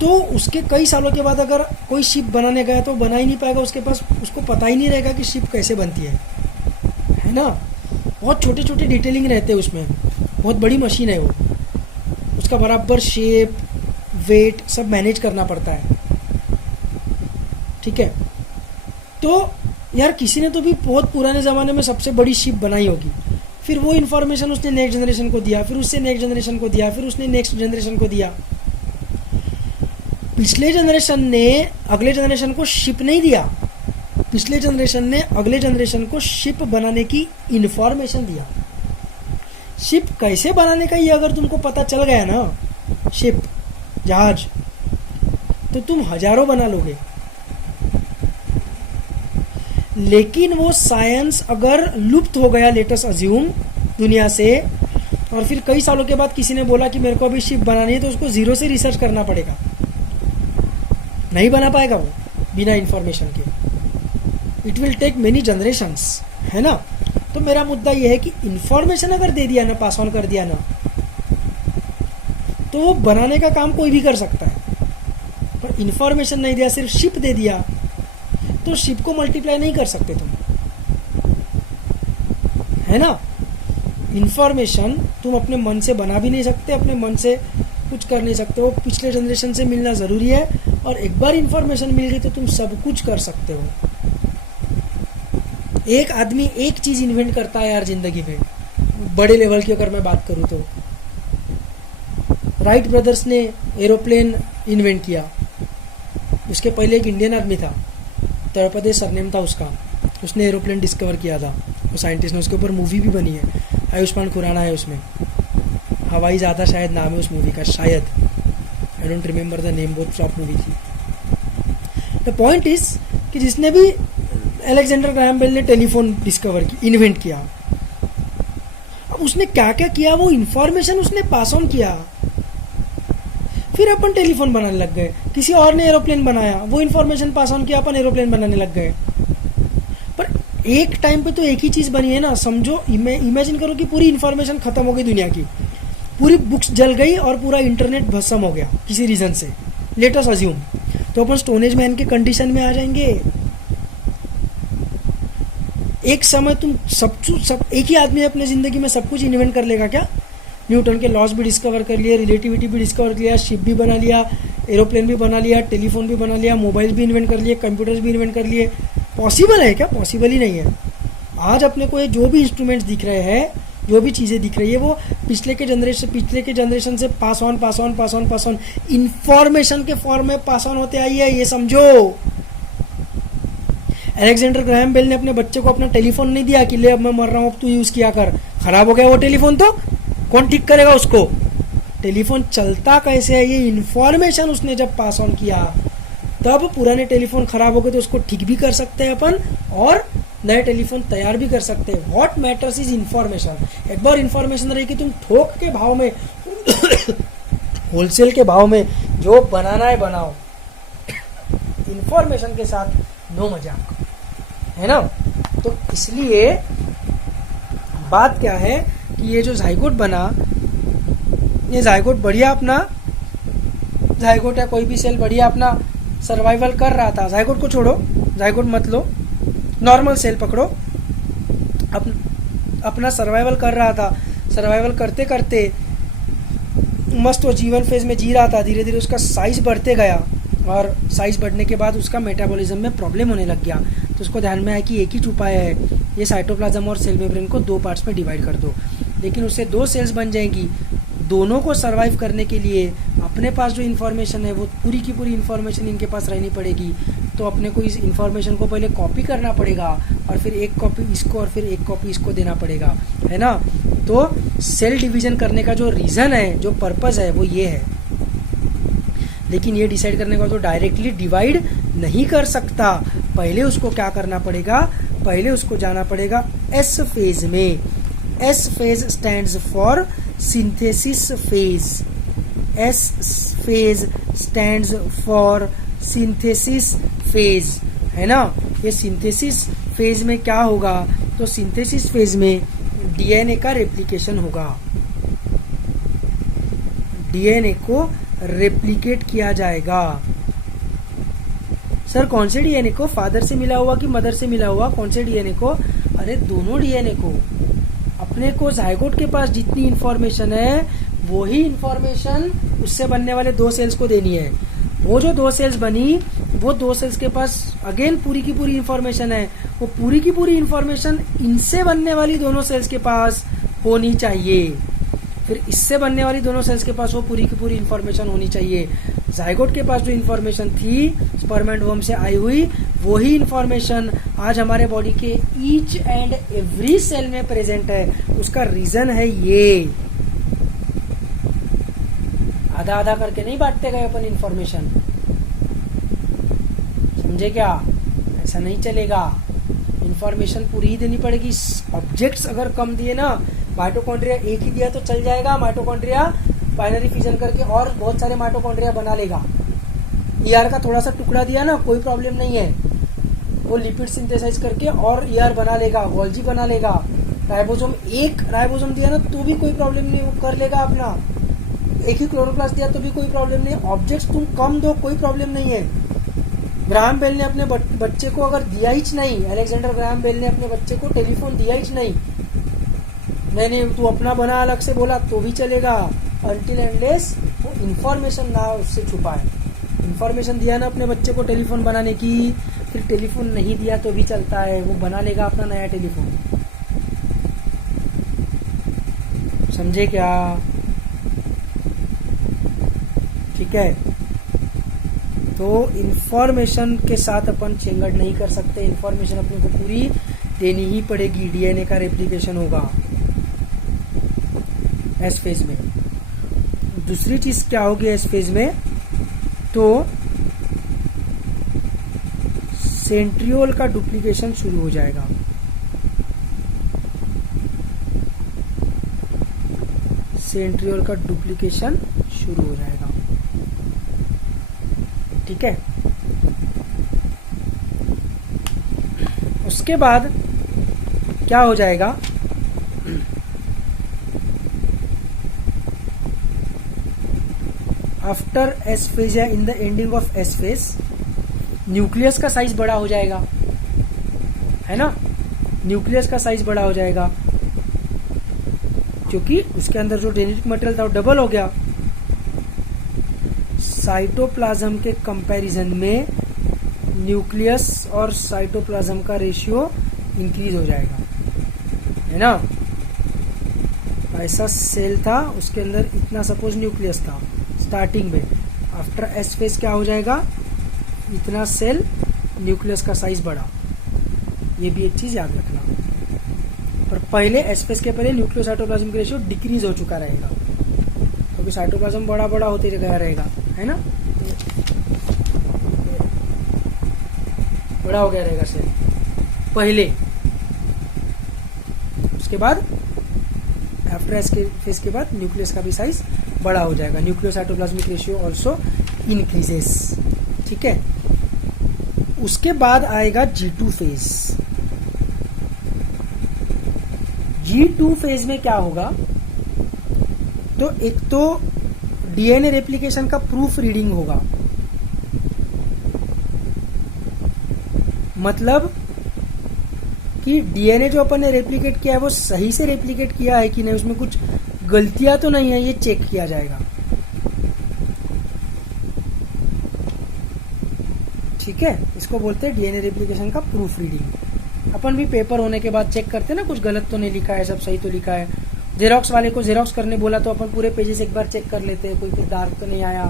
तो उसके कई सालों के बाद अगर कोई शिप बनाने गया तो बना ही नहीं पाएगा, उसके पास, उसको पता ही नहीं रहेगा कि शिप कैसे बनती है ना। बहुत छोटे छोटे डिटेलिंग रहते हैं उसमें, बहुत बड़ी मशीन है वो, उसका बराबर शेप, वेट सब मैनेज करना पड़ता है, ठीक है। तो यार किसी ने तो भी बहुत पुराने ज़माने में सबसे बड़ी शिप बनाई होगी, फिर वो इन्फॉर्मेशन उसने नेक्स्ट जनरेशन को दिया, फिर उससे नेक्स्ट जनरेशन को दिया, फिर उसने नेक्स्ट जनरेशन को दिया। पिछले जनरेशन ने अगले जनरेशन को शिप नहीं दिया, पिछले जनरेशन ने अगले जनरेशन को शिप बनाने की इन्फॉर्मेशन दिया। शिप कैसे बनाने का ये अगर तुमको पता चल गया ना, शिप, जहाज, तो तुम हजारों बना लोगे। लेकिन वो साइंस अगर लुप्त हो गया, लेट अस अज्यूम, दुनिया से, और फिर कई सालों के बाद किसी ने बोला कि मेरे को अभी शिप बनानी है, तो उसको जीरो से रिसर्च करना पड़ेगा, नहीं बना पाएगा वो बिना इंफॉर्मेशन के। It will take many generations, है ना। तो मेरा मुद्दा ये है कि इंफॉर्मेशन अगर दे दिया ना, पास ऑन कर दिया ना, तो वो बनाने का काम कोई भी कर सकता है। पर इंफॉर्मेशन नहीं दिया, सिर्फ शिप दे दिया, तो शिप को मल्टीप्लाई नहीं कर सकते तुम, है ना। इंफॉर्मेशन तुम अपने मन से बना भी नहीं सकते, अपने मन से कुछ कर नहीं सकते हो। पिछले जनरेशन से मिलना ज़रूरी है, और एक बार इंफॉर्मेशन मिल गई तो तुम सब कुछ कर सकते हो। एक आदमी एक चीज़ इन्वेंट करता है यार जिंदगी में, बड़े लेवल की अगर मैं बात करूँ तो राइट ब्रदर्स ने एरोप्लेन इन्वेंट किया। उसके पहले एक इंडियन आदमी था, तड़पदे सरनेम था उसका, उसने एरोप्लेन डिस्कवर किया था, वो साइंटिस्ट ने। उसके ऊपर मूवी भी बनी है, आयुष्मान खुराना है उसमें, हवाई ज़्यादा शायद नाम है उस मूवी का, शायद, I don't remember the name, बहुत फ्लॉप मूवी थी। द पॉइंट इज कि जिसने भी अलेक्जेंडर ग्राहम बेल ने टेलीफोन डिस्कवर की, इन्वेंट किया, अब उसने क्या क्या किया, वो इंफॉर्मेशन उसने पास ऑन किया। फिर अपन टेलीफोन बनाने लग गए, किसी और ने एरोप्लेन बनाया, वो इंफॉर्मेशन पास ऑन किया, अपन एरोप्लेन बनाने लग गए। पर एक टाइम पे तो एक ही चीज बनी है ना, समझो, इमेजिन करो कि पूरी इंफॉर्मेशन खत्म हो गई दुनिया की, पूरी बुक्स जल गई और पूरा इंटरनेट भस्म हो गया किसी रीजन से, लेट अस अज्यूम, तो अपन स्टोनेज मैन के कंडीशन में आ जाएंगे। एक समय तुम सब एक ही आदमी अपने जिंदगी में सब कुछ इन्वेंट कर लेगा क्या? न्यूटन के लॉज भी डिस्कवर कर लिए, रिलेटिविटी भी डिस्कवर कर लिया, शिप भी बना लिया, एरोप्लेन भी बना लिया, टेलीफोन भी बना लिया, मोबाइल भी इन्वेंट कर लिए, कंप्यूटर्स भी इन्वेंट कर लिए। पॉसिबल है क्या? पॉसिबल ही नहीं है। आज अपने को ये जो भी इंस्ट्रूमेंट्स दिख रहे हैं, जो भी चीज़ें दिख रही है, वो पिछले के जनरेशन से पास ऑन इंफॉर्मेशन के फॉर्म में पास ऑन होते आई है, ये समझो। अलेक्जेंडर ग्राहम बेल ने अपने बच्चे को अपना टेलीफोन नहीं दिया कि ले अब मैं मर रहा हूँ, अब तू यूज किया कर, खराब हो गया वो टेलीफोन तो कौन ठीक करेगा उसको? टेलीफोन चलता कैसे है, ये इंफॉर्मेशन उसने जब पास ऑन किया, तब पुराने टेलीफोन खराब हो गए तो उसको ठीक भी कर सकते हैं अपन, और नए टेलीफोन तैयार भी कर सकते हैं। What matters is information. एक बार इंफॉर्मेशन रही कि तुम थोक के भाव में होलसेल के भाव में जो बनाना है बनाओ, इंफॉर्मेशन के साथ नो मजाक, है ना। तो इसलिए बात क्या है कि ये जो जाइगोट बना, ये जाइगोट बढ़िया अपना, जाइगोट या कोई भी सेल बढ़िया अपना सर्वाइवल कर रहा था। जाइगोट को छोड़ो, जाइगोट मत लो, नॉर्मल सेल पकड़ो, अपना सर्वाइवल कर रहा था। सर्वाइवल करते करते मस्त वो जीवन फेज में जी रहा था। धीरे धीरे उसका साइज बढ़ते गया, और साइज बढ़ने के बाद उसका मेटाबॉलिज्म में प्रॉब्लम होने लग गया। तो उसको ध्यान में आया कि एक ही उपाय है, ये साइटोप्लाज्म और सेल मेम्ब्रेन को दो पार्ट्स में डिवाइड कर दो। लेकिन उससे दो सेल्स बन जाएंगी। दोनों को सर्वाइव करने के लिए अपने पास जो इन्फॉर्मेशन है वो पूरी की पूरी इन्फॉर्मेशन इनके पास रहनी पड़ेगी। तो अपने को इस इन्फॉर्मेशन को पहले कॉपी करना पड़ेगा, और फिर एक कॉपी इसको और फिर एक कॉपी इसको देना पड़ेगा, है ना। तो सेल डिवीजन करने का जो रीज़न है, जो पर्पस है, वो ये है। लेकिन ये डिसाइड करने का तो डायरेक्टली डिवाइड नहीं कर सकता। पहले उसको क्या करना पड़ेगा? पहले उसको जाना पड़ेगा एस फेज में। S phase stands for synthesis phase. S phase stands for synthesis phase, है ना। ये सिंथेसिस फेज में क्या होगा? तो सिंथेसिस फेज में डीएनए का रेप्लिकेशन होगा। डीएनए को रेप्लिकेट किया जाएगा। सर कौन से डीएनए को? फादर से मिला हुआ कि मदर से मिला हुआ? कौन से डीएनए को? अरे दोनों डीएनए को। अपने को जाइगोट के पास जितनी इंफॉर्मेशन है वही इंफॉर्मेशन उससे बनने वाले दो सेल्स को देनी है। वो जो दो सेल्स बनी, वो दो सेल्स के पास अगेन पूरी की पूरी इंफॉर्मेशन है। वो पूरी की पूरी इंफॉर्मेशन इनसे बनने वाली दोनों सेल्स के पास होनी चाहिए। फिर इससे बनने वाली दोनों सेल्स के पास वो पूरी की पूरी इंफॉर्मेशन होनी चाहिए। जाइगोट के पास जो इंफॉर्मेशन थी स्पर्म एंड वर्म से आई हुई, वही इंफॉर्मेशन आज हमारे बॉडी के ईच एंड एवरी सेल में प्रेजेंट है। उसका रीजन है ये, आधा आधा करके नहीं बांटते गए अपन इंफॉर्मेशन, समझे क्या? ऐसा नहीं चलेगा। इंफॉर्मेशन पूरी ही देनी पड़ेगी। ऑब्जेक्ट्स अगर कम दिए ना, माइटोकॉन्ड्रिया एक ही दिया तो चल जाएगा, माइटोकॉन्ड्रिया बाइनरी फिजन करके और बहुत सारे माइटोकॉन्ड्रिया बना लेगा। ईआर का थोड़ा सा टुकड़ा दिया ना, कोई प्रॉब्लम नहीं है, वो लिपिड सिंथेसाइज करके और ईआर बना लेगा, गोल्जी बना लेगा। राइबोसोम, एक राइबोसोम दिया ना तो भी कोई प्रॉब्लम नहीं, वो कर लेगा अपना। एक ही क्लोरोप्लास्ट दिया तो भी कोई प्रॉब्लम नहीं। ऑब्जेक्ट्स तुम कम दो, कोई प्रॉब्लम नहीं है। ग्राहम बेल ने अपने बच्चे को अगर दिया ही नहीं, अलेक्जेंडर ग्राहम बेल ने अपने बच्चे को टेलीफोन दिया ही नहीं, मैंने तू अपना बना अलग से बोला तो भी चलेगा, अनटिल एंडलेस वो इंफॉर्मेशन ना उससे छुपाए। इंफॉर्मेशन दिया ना अपने बच्चे को टेलीफोन बनाने की, फिर टेलीफोन नहीं दिया तो भी चलता है, वो बना लेगा अपना नया टेलीफोन। समझे क्या? ठीक है, तो इंफॉर्मेशन के साथ अपन चेंगड़ नहीं कर सकते, इंफॉर्मेशन अपने को पूरी देनी ही पड़ेगी। डीएनए का रेप्लिकेशन होगा एस फेज में। दूसरी चीज क्या होगी एस फेज में, तो सेंट्रियोल का डुप्लीकेशन शुरू हो जाएगा। सेंट्रियोल का डुप्लीकेशन शुरू हो जाएगा। ठीक है, उसके बाद क्या हो जाएगा, आफ्टर एस फेज या in the ending of S phase nucleus का साइज बड़ा हो जाएगा, है ना। न्यूक्लियस का साइज बड़ा हो जाएगा क्योंकि उसके अंदर जो जेनेटिक मटेरियल था वो डबल हो गया। साइटोप्लाज्म के कंपैरिजन में न्यूक्लियस और साइटोप्लाज्म का रेशियो इंक्रीज हो जाएगा, है ना। ऐसा सेल था, उसके अंदर इतना सपोज न्यूक्लियस था स्टार्टिंग में, आफ्टर एस फेज क्या हो जाएगा, इतना सेल, न्यूक्लियस का साइज बढ़ा। ये भी एक चीज याद रखना। और पहले एस फेज के पहले न्यूक्लियो साइटोप्लाज्म का रेशियो डिक्रीज हो चुका रहेगा, क्योंकि साइटोप्लाज्म बड़ा बड़ा होते गया रहेगा, है ना, बड़ा हो गया रहेगा सेल पहले। उसके बाद आफ्टर एस फेज के बाद न्यूक्लियस का भी साइज बड़ा हो जाएगा। Nucleo cytoplasmic ratio also increases. ठीक है, उसके बाद आएगा G2 फेज। G2 फेज में क्या होगा, तो एक तो डीएनए रेप्लिकेशन का प्रूफ रीडिंग होगा, मतलब कि डीएनए जो अपन ने रेप्लिकेट किया है वो सही से रेप्लिकेट किया है कि नहीं, उसमें कुछ गलतियां तो नहीं है, ये चेक किया जाएगा। ठीक है, इसको बोलते हैं डीएनए रेप्लिकेशन का प्रूफ रीडिंग। अपन भी पेपर होने के बाद चेक करते हैं ना, कुछ गलत तो नहीं लिखा है, सब सही तो लिखा है। जेरोक्स वाले को जेरोक्स करने बोला तो अपन पूरे पेजेस एक बार चेक कर लेते हैं, कोई डार्क तो नहीं आया,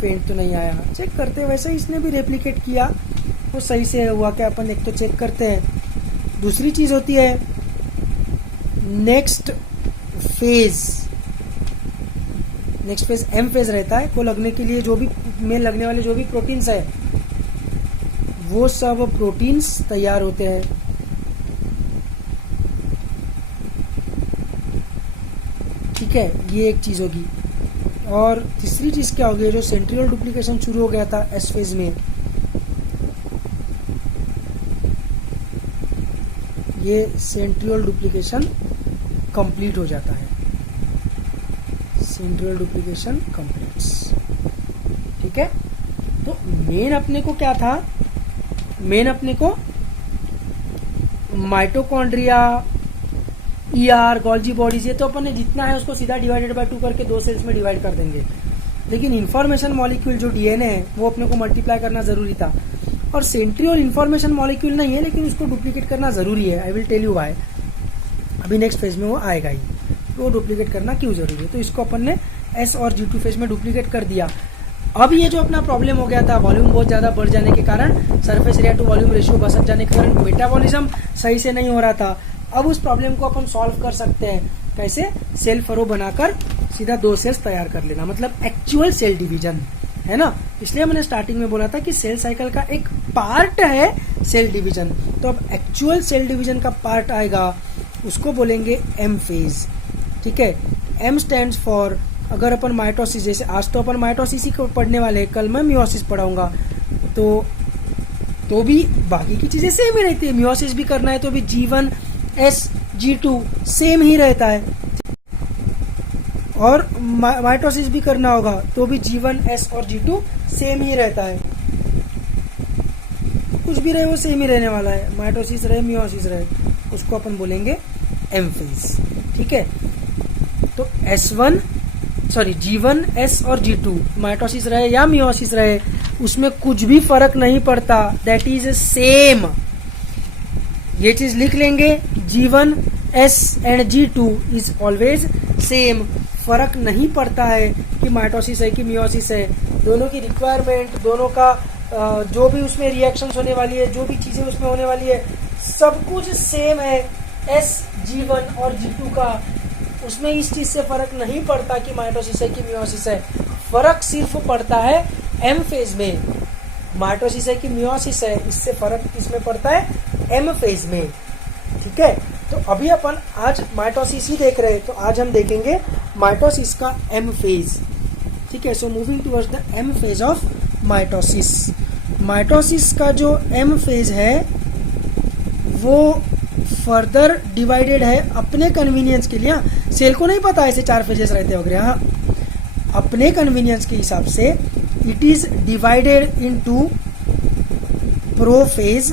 फेंट तो नहीं आया, चेक करते हैं। वैसे ही इसने भी रेप्लिकेट किया, वो सही से हुआ क्या, अपन एक तो चेक करते हैं। दूसरी चीज होती है next phase. Next phase M phase रहता है, को लगने के लिए जो भी में लगने वाले जो भी प्रोटीन्स है वो सब प्रोटीन्स तैयार होते हैं। ठीक है, ये एक चीज होगी। और तीसरी चीज क्या होगी, जो सेंट्रियोल डुप्लीकेशन शुरू हो गया था एस फेज में, ये सेंट्रियोल डुप्लीकेशन कंप्लीट हो जाता है। Centriole duplication completes. ठीक है, तो मेन अपने को क्या था, मेन अपने को माइटोकॉन्ड्रिया, ईआर, गोल्जी बॉडीज, ये तो अपन ने जितना है उसको सीधा डिवाइडेड बाय 2 करके 2 सेल्स में डिवाइड कर देंगे। लेकिन इन्फॉर्मेशन मॉलिक्यूल जो डीएनए है वो अपने को मल्टीप्लाई करना जरूरी था। और सेंट्रियोल इन्फॉर्मेशन मॉलिक्यूल नहीं है, लेकिन उसको डुप्लीकेट करना जरूरी है। I will tell you why, अभी नेक्स्ट फेज में वो आएगा ही, तो वो डुप्लीकेट करना क्यों जरूरी है। तो इसको अपन ने एस और G2 फेज में डुप्लीकेट कर दिया। अब ये जो अपना प्रॉब्लम हो गया था, वॉल्यूम बहुत ज्यादा बढ़ जाने के कारण, surface area to volume ratio बसक जाने के कारण मेटाबॉलिज्म सही से नहीं हो रहा था। अब उस प्रॉब्लम को अपन सॉल्व कर सकते हैं। कैसे? सेल फरो बनाकर सीधा 2 सेल्स तैयार कर लेना, मतलब एक्चुअल सेल डिवीजन, है ना। इसलिए मैंने स्टार्टिंग में बोला था कि सेल साइकिल का एक पार्ट है सेल डिवीजन। तो अब एक्चुअल सेल डिवीजन का पार्ट आएगा, उसको बोलेंगे एम फेज। ठीक है, एम स्टैंड्स फॉर, अगर अपन माइटोसिस, जैसे आज तो अपन माइटोसिस ही को पढ़ने वाले हैं, कल मैं मियोसिस पढ़ाऊंगा, तो भी बाकी की चीजें सेम ही रहती है। मियोसिस भी करना है तो भी G1 S G2 सेम ही रहता है, और माइटोसिस भी करना होगा तो भी G1 S और G2 सेम ही रहता है। कुछ भी रहे वो सेम ही रहने वाला है, माइटोसिस रहे मियोसिस रहे, उसको अपन बोलेंगे एम फेज। ठीक है, तो G1 S और G2 माइटोसिस रहे या मियोसिस रहे, उसमें कुछ भी फर्क नहीं पड़ता, दैट इज सेम। ये चीज लिख लेंगे, G1 S and G2 is always same. फर्क नहीं पड़ता है कि माइटोसिस है कि मियोसिस है, दोनों की रिक्वायरमेंट, दोनों का जो भी उसमें रिएक्शंस होने वाली है, जो भी चीजें उसमें होने वाली है, सब कुछ सेम है S G1 और G2 का। उसमें इस चीज से फर्क नहीं पड़ता कि माइटोसिस है कि मियोसिस है, फर्क सिर्फ पड़ता है एम फेज में। माइटोसिस है कि मियोसिस है, इससे फर्क किसमें पड़ता है, एम फेज में। ठीक है, तो अभी अपन आज माइटोसिस ही देख रहे हैं, तो आज हम देखेंगे माइटोसिस का एम फेज। ठीक है, so moving towards the M phase of mitosis. Mitosis का जो एम फेज है वो फर्दर डिवाइडेड है अपने कन्वीनियंस के लिए। सेल को नहीं पता ऐसे 4 फेजेस रहते वगैरह, हाँ, अपने कन्वीनियंस के हिसाब से it is divided into prophase,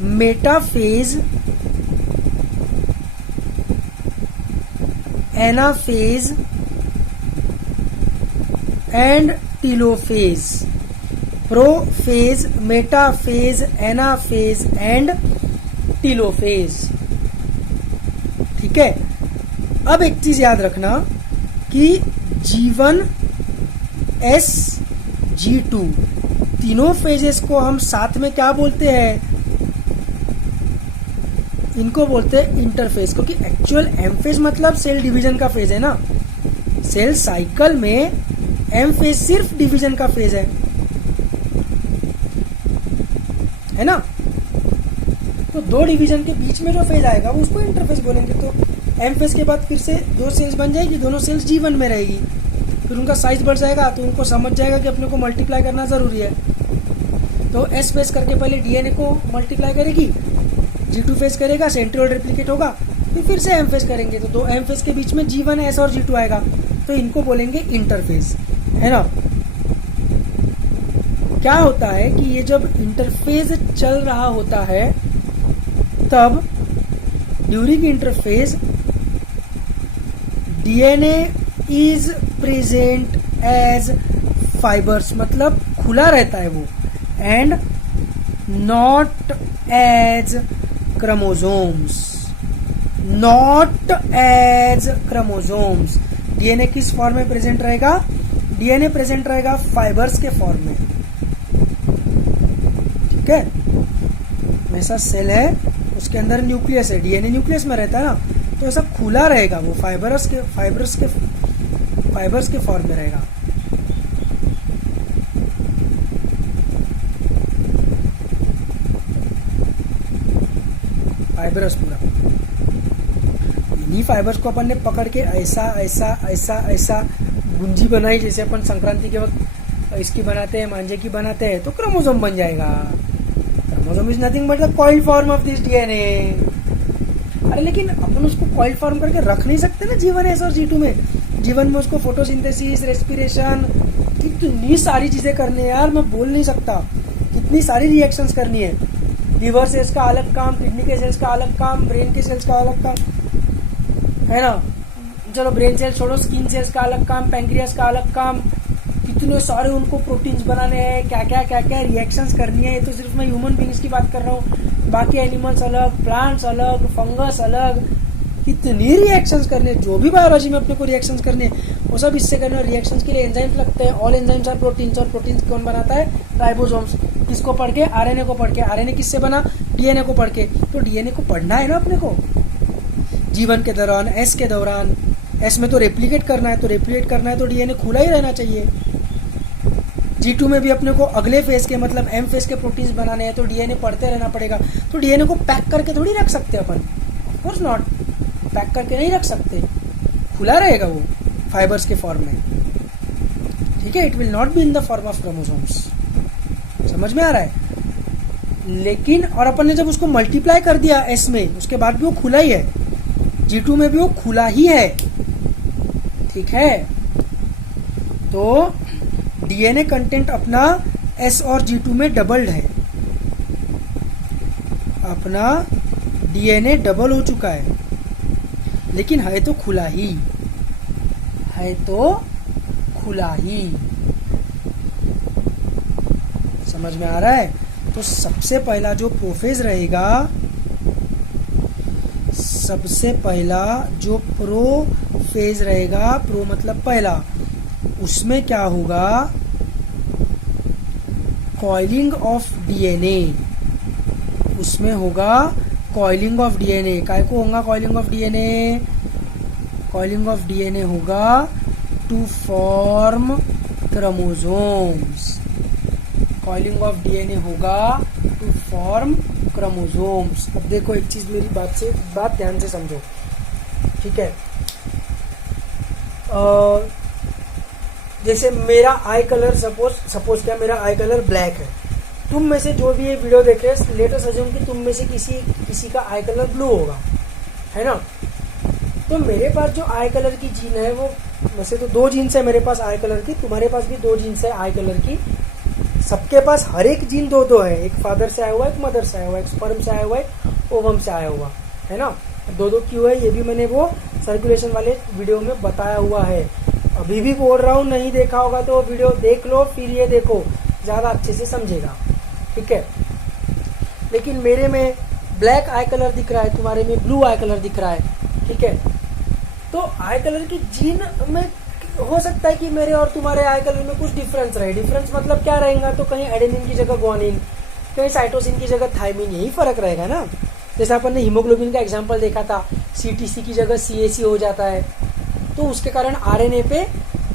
metaphase, anaphase and telophase. Prophase, metaphase, anaphase and telophase. ठीक है, अब एक चीज याद रखना कि G1 S G2 तीनों फेजेस को हम साथ में क्या बोलते हैं, इनको बोलते हैं इंटरफेज, क्योंकि एक्चुअल एम फेज मतलब सेल डिवीजन का फेज है ना। सेल साइकिल में एम फेज सिर्फ डिवीजन का फेज है ना। तो 2 डिवीजन के बीच में जो फेज आएगा वो उसको इंटरफेज बोलेंगे। तो एम फेज के बाद फिर से 2 सेल्स बन जाएगी, दोनों सेल्स G1 में रहेगी, फिर उनका साइज बढ़ जाएगा, तो उनको समझ जाएगा कि अपने को मल्टीप्लाई करना जरूरी है। तो S फेज करके पहले DNA को मल्टीप्लाई करेगी, G2 फेज करेगा, सेंट्रियोल रेप्लिकेट होगा, फिर से एम फेज करेंगे, तो 2 एम फेज के बीच में G1 S और G2 आएगा, तो इनको बोलेंगे इंटरफेज, है ना। क्या होता है कि ये जब इंटरफेज चल रहा होता है तब during interphase DNA is present as fibres, मतलब खुला रहता है वो, and not as chromosomes, not as chromosomes. DNA किस फॉर्म में प्रेजेंट रहेगा, डीएनए प्रेजेंट रहेगा फाइबर्स के फॉर्म में। ठीक है, ऐसा सेल है, उसके अंदर न्यूक्लियस है, डीएनए न्यूक्लियस में रहता है ना, तो ऐसा खुला रहेगा वो, फाइबर्स के फॉर्म में रहेगा। फाइबरस पूरा, इन्हीं फाइबर्स को अपन ने पकड़ के ऐसा ऐसा ऐसा ऐसा गुंजी बनाई, जैसे अपन संक्रांति के वक्त इसकी बनाते हैं, मांझे की बनाते हैं, तो क्रोमोसोम बन जाएगा। Chromosome is nothing but the coiled form of this DNA. अरे लेकिन अपन उसको कॉइल्ड फॉर्म करके रख नहीं सकते ना G1 S और G2 में। G1 में उसको फोटोसिंथेसिस, रेस्पिरेशन, कितनी सारी चीजें करनी है यार, मैं बोल नहीं सकता, कितनी सारी रिएक्शंस करनी है। लिवर सेल्स का अलग काम, किडनी के सेल्स का अलग काम, ब्रेन के सेल्स का अलग काम, है ना। चलो ब्रेन सेल्स छोड़ो, स्किन सेल्स का अलग काम, पैंक्रियास का अलग काम, कितने सारे उनको प्रोटीन्स बनाने हैं, क्या क्या रिएक्शंस करनी है। ये तो सिर्फ मैं ह्यूमन बींग्स की बात कर रहा हूँ, बाकी एनिमल्स अलग, प्लांट्स अलग, फंगस अलग, कितनी रिएक्शंस करने हैं। जो भी बायोलॉजी में अपने को रिएक्शंस करने हैं वो सब इससे करने हैं। रिएक्शंस के लिए एंजाइम्स लगते हैं, ऑल एंजाइम्स आर प्रोटीन्स, और प्रोटीन्स कौन बनाता है, राइबोसोम्स। किसको पढ़ के, आरएनए को पढ़ के। आरएनए किससे बना, डीएनए को पढ़ के। तो डीएनए को पढ़ना है ना अपने को, G1 के दौरान, S के दौरान, एस में तो रेप्लिकेट करना है, तो रेप्लिकेट करना है तो डीएनए खुला ही रहना चाहिए। G2 में भी अपने को अगले फेज के मतलब M फेज के प्रोटीन्स बनाने हैं तो डीएनए पढ़ते रहना पड़ेगा। तो डीएनए को पैक करके थोड़ी रख सकते अपन, ऑफ कोर्स नॉट, पैक करके नहीं रख सकते, खुला रहेगा वो फाइबर्स के फॉर्म में, ठीक है। It will not be in the form of chromosomes, समझ में आ रहा है। लेकिन और अपन ने जब उसको मल्टीप्लाई कर दिया S में, उसके बाद भी वो खुला ही है, G2 में भी वो खुला ही है, ठीक है। तो डीएनए कंटेंट अपना S और G2 में डबल्ड है, अपना डीएनए डबल हो चुका है, लेकिन है तो खुला ही, है तो खुला ही, समझ में आ रहा है। तो सबसे पहला जो प्रोफेज रहेगा, सबसे पहला जो प्रोफेज रहेगा, प्रो मतलब पहला, उसमें क्या होगा, कॉइलिंग ऑफ डीएनए, उसमें होगा कॉइलिंग ऑफ डीएनए। काय को होगा coiling of DNA? Coiling of DNA होगा to form chromosomes, coiling of DNA होगा टू फॉर्म क्रोमोसोम्स। अब देखो एक चीज, मेरी बात ध्यान से समझो, ठीक है। जैसे मेरा आई कलर, सपोज क्या मेरा आई कलर ब्लैक है, तुम में से जो भी ये वीडियो देख रहे हैं, लेट अस अज्यूम कि तुम में से किसी का आई कलर ब्लू होगा, है ना। तो मेरे पास जो आई कलर की जीन है, वो वैसे तो 2 जीन्स है मेरे पास आई कलर की, तुम्हारे पास भी 2 जीन्स है आई कलर की, सबके पास हर एक जीन 2-2 है, एक फादर से आया हुआ, एक मदर से आया हुआ, एक स्पर्म से आया हुआ, एक ओवम से आया हुआ, है ना। 2-2 क्यों है, ये भी मैंने वो सर्कुलेशन वाले वीडियो में बताया हुआ है। अभी भी बोल रहा हूँ, नहीं देखा होगा तो वीडियो देख लो, फिर ये देखो, ज्यादा अच्छे से समझेगा, ठीक है। लेकिन मेरे में ब्लैक आई कलर दिख रहा है, तुम्हारे में ब्लू आई कलर दिख रहा है, ठीक है। तो आई कलर की जीन में हो सकता है कि मेरे और तुम्हारे आई कलर में कुछ डिफरेंस रहे। डिफरेंस मतलब क्या रहेगा, तो कहीं एडेनिन की जगह ग्वानिन, कहीं साइटोसिन की जगह थायमिन, यही फर्क रहेगा ना। जैसे अपन ने हीमोग्लोबिन का एग्जांपल देखा था, सीटीसी की जगह सीएसी हो जाता है, तो उसके कारण आरएनए पे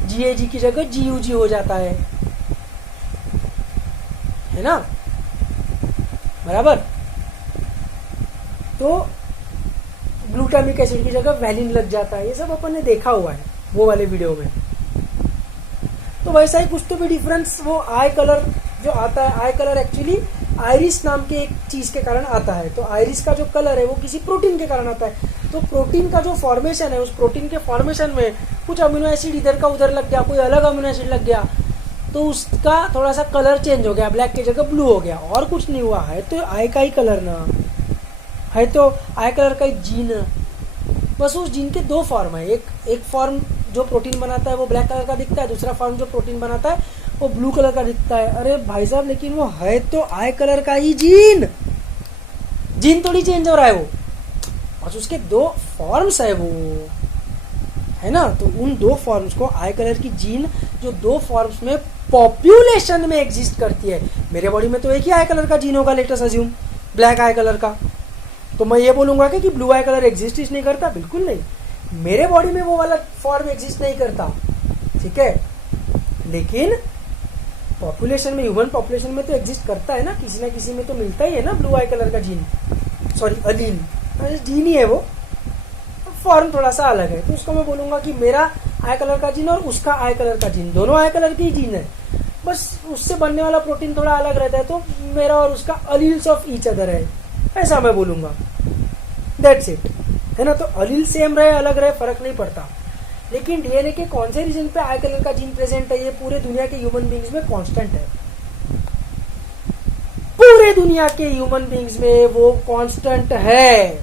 जीएजी की जगह जीयूजी हो जाता है ना, बराबर। तो ग्लूटामिक एसिड की जगह वैलिन लग जाता है, ये सब अपन ने देखा हुआ है वो वाले वीडियो में। तो वैसा ही कुछ तो भी डिफरेंस वो आई कलर जो आता है, आई कलर एक्चुअली आयरिस नाम के एक चीज के कारण आता है। तो आयरिस का जो कलर है वो किसी प्रोटीन के कारण आता है। तो प्रोटीन का जो फॉर्मेशन है, उस प्रोटीन के फॉर्मेशन में कुछ अमीनो एसिड इधर का उधर लग गया, कोई अलग अमीनो एसिड लग गया, तो उसका थोड़ा सा कलर चेंज हो गया, ब्लैक की जगह ब्लू हो गया, और कुछ नहीं हुआ है। तो आई का ही कलर ना है, तो आई कलर का जीन, बस उस जीन के 2 फॉर्म है। एक फॉर्म जो प्रोटीन बनाता है वो ब्लैक कलर का दिखता है, दूसरा फॉर्म जो प्रोटीन बनाता है वो ब्लू कलर का दिखता है। अरे भाई साहब, लेकिन वो है तो आई कलर का ही जीन थोड़ी चेंज हो रहा है वो, और उसके 2 फॉर्म्स है वो, है ना। तो उन 2 फॉर्म्स को आई कलर की जीन जो 2 फॉर्म्स में पॉपुलेशन में एग्जिस्ट करती है। मेरे बॉडी में तो एक ही आई कलर का जीन होगा, लेट अस अज्यूम ब्लैक आई कलर का, तो मैं ये बोलूंगा कि ब्लू आई कलर एग्जिस्ट नहीं करता, बिल्कुल नहीं। मेरे बॉडी में वो वाला फॉर्म एग्जिस्ट नहीं करता, ठीक है। लेकिन पॉपुलेशन में, ह्यूमन पॉपुलेशन में तो एग्जिस्ट करता है ना, किसी ना किसी में तो मिलता ही है ना ब्लू आई कलर का जीन, सॉरी अलील, जीन ही है वो, फॉर्म थोड़ा सा अलग है। तो उसको मैं बोलूंगा कि मेरा आई कलर का जीन और उसका आई कलर का जीन, दोनों आई कलर के ही जीन है, बस उससे बनने वाला प्रोटीन थोड़ा अलग रहता है। तो मेरा और उसका अलील्स ऑफ ईच अदर है, ऐसा मैं बोलूंगा, दैट्स इट, है ना। तो अलील सेम रहे अलग रहे फर्क नहीं पड़ता। लेकिन डीएनए के कौन से रीजन पे आई कलर का जीन प्रेजेंट है, ये पूरे दुनिया के ह्यूमन बींग्स में कांस्टेंट है, पूरे दुनिया के ह्यूमन बींग्स में वो कांस्टेंट है।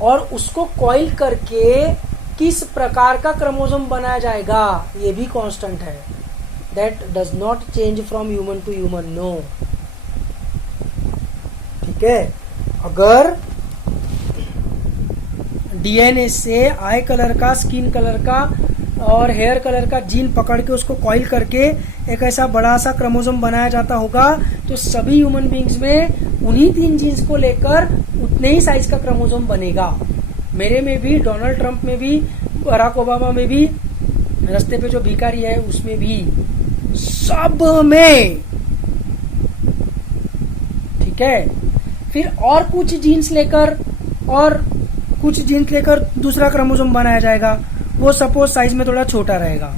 और उसको कॉइल करके किस प्रकार का क्रोमोसोम बनाया जाएगा ये भी कांस्टेंट है, that does not change from human to human, no, ठीक है। अगर डीएनए से आई कलर का, स्किन कलर का और हेयर कलर का जीन पकड़ के उसको कॉइल करके एक ऐसा बड़ा सा क्रोमोसोम बनाया जाता होगा, तो सभी ह्यूमन बींग्स में उन्हीं 3 जीन्स को लेकर उतने ही साइज का क्रोमोसोम बनेगा। मेरे में भी, डोनाल्ड ट्रंप में भी, बराक ओबामा में भी, रास्ते पे जो भिखारी है उसमें भी, सब में। ठीक है। फिर और कुछ जीन्स लेकर दूसरा क्रोमोसोम बनाया जाएगा, वो सपोज साइज में थोड़ा छोटा रहेगा।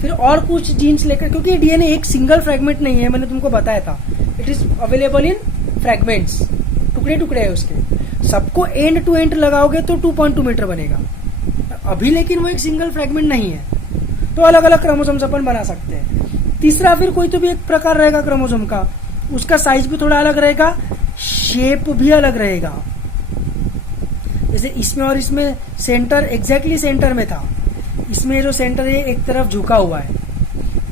फिर और कुछ जीन्स लेकर, क्योंकि डीएनए एक सिंगल फ्रेगमेंट नहीं है, मैंने तुमको बताया था, it is available in fragments, टुकड़े टुकड़े है उसके। सबको एंड टू एंड लगाओगे तो 2.2 मीटर बनेगा अभी, लेकिन वो एक सिंगल फ्रेगमेंट नहीं है। तो अलग अलग क्रोमोसोम्स अपन बना सकते हैं। तीसरा, फिर कोई तो भी एक प्रकार रहेगा क्रोमोसोम का, उसका साइज भी थोड़ा अलग रहेगा, शेप भी अलग रहेगा। जैसे इसमें और इसमें सेंटर एग्जैक्टली सेंटर में था, इसमें जो सेंटर है एक तरफ झुका हुआ है।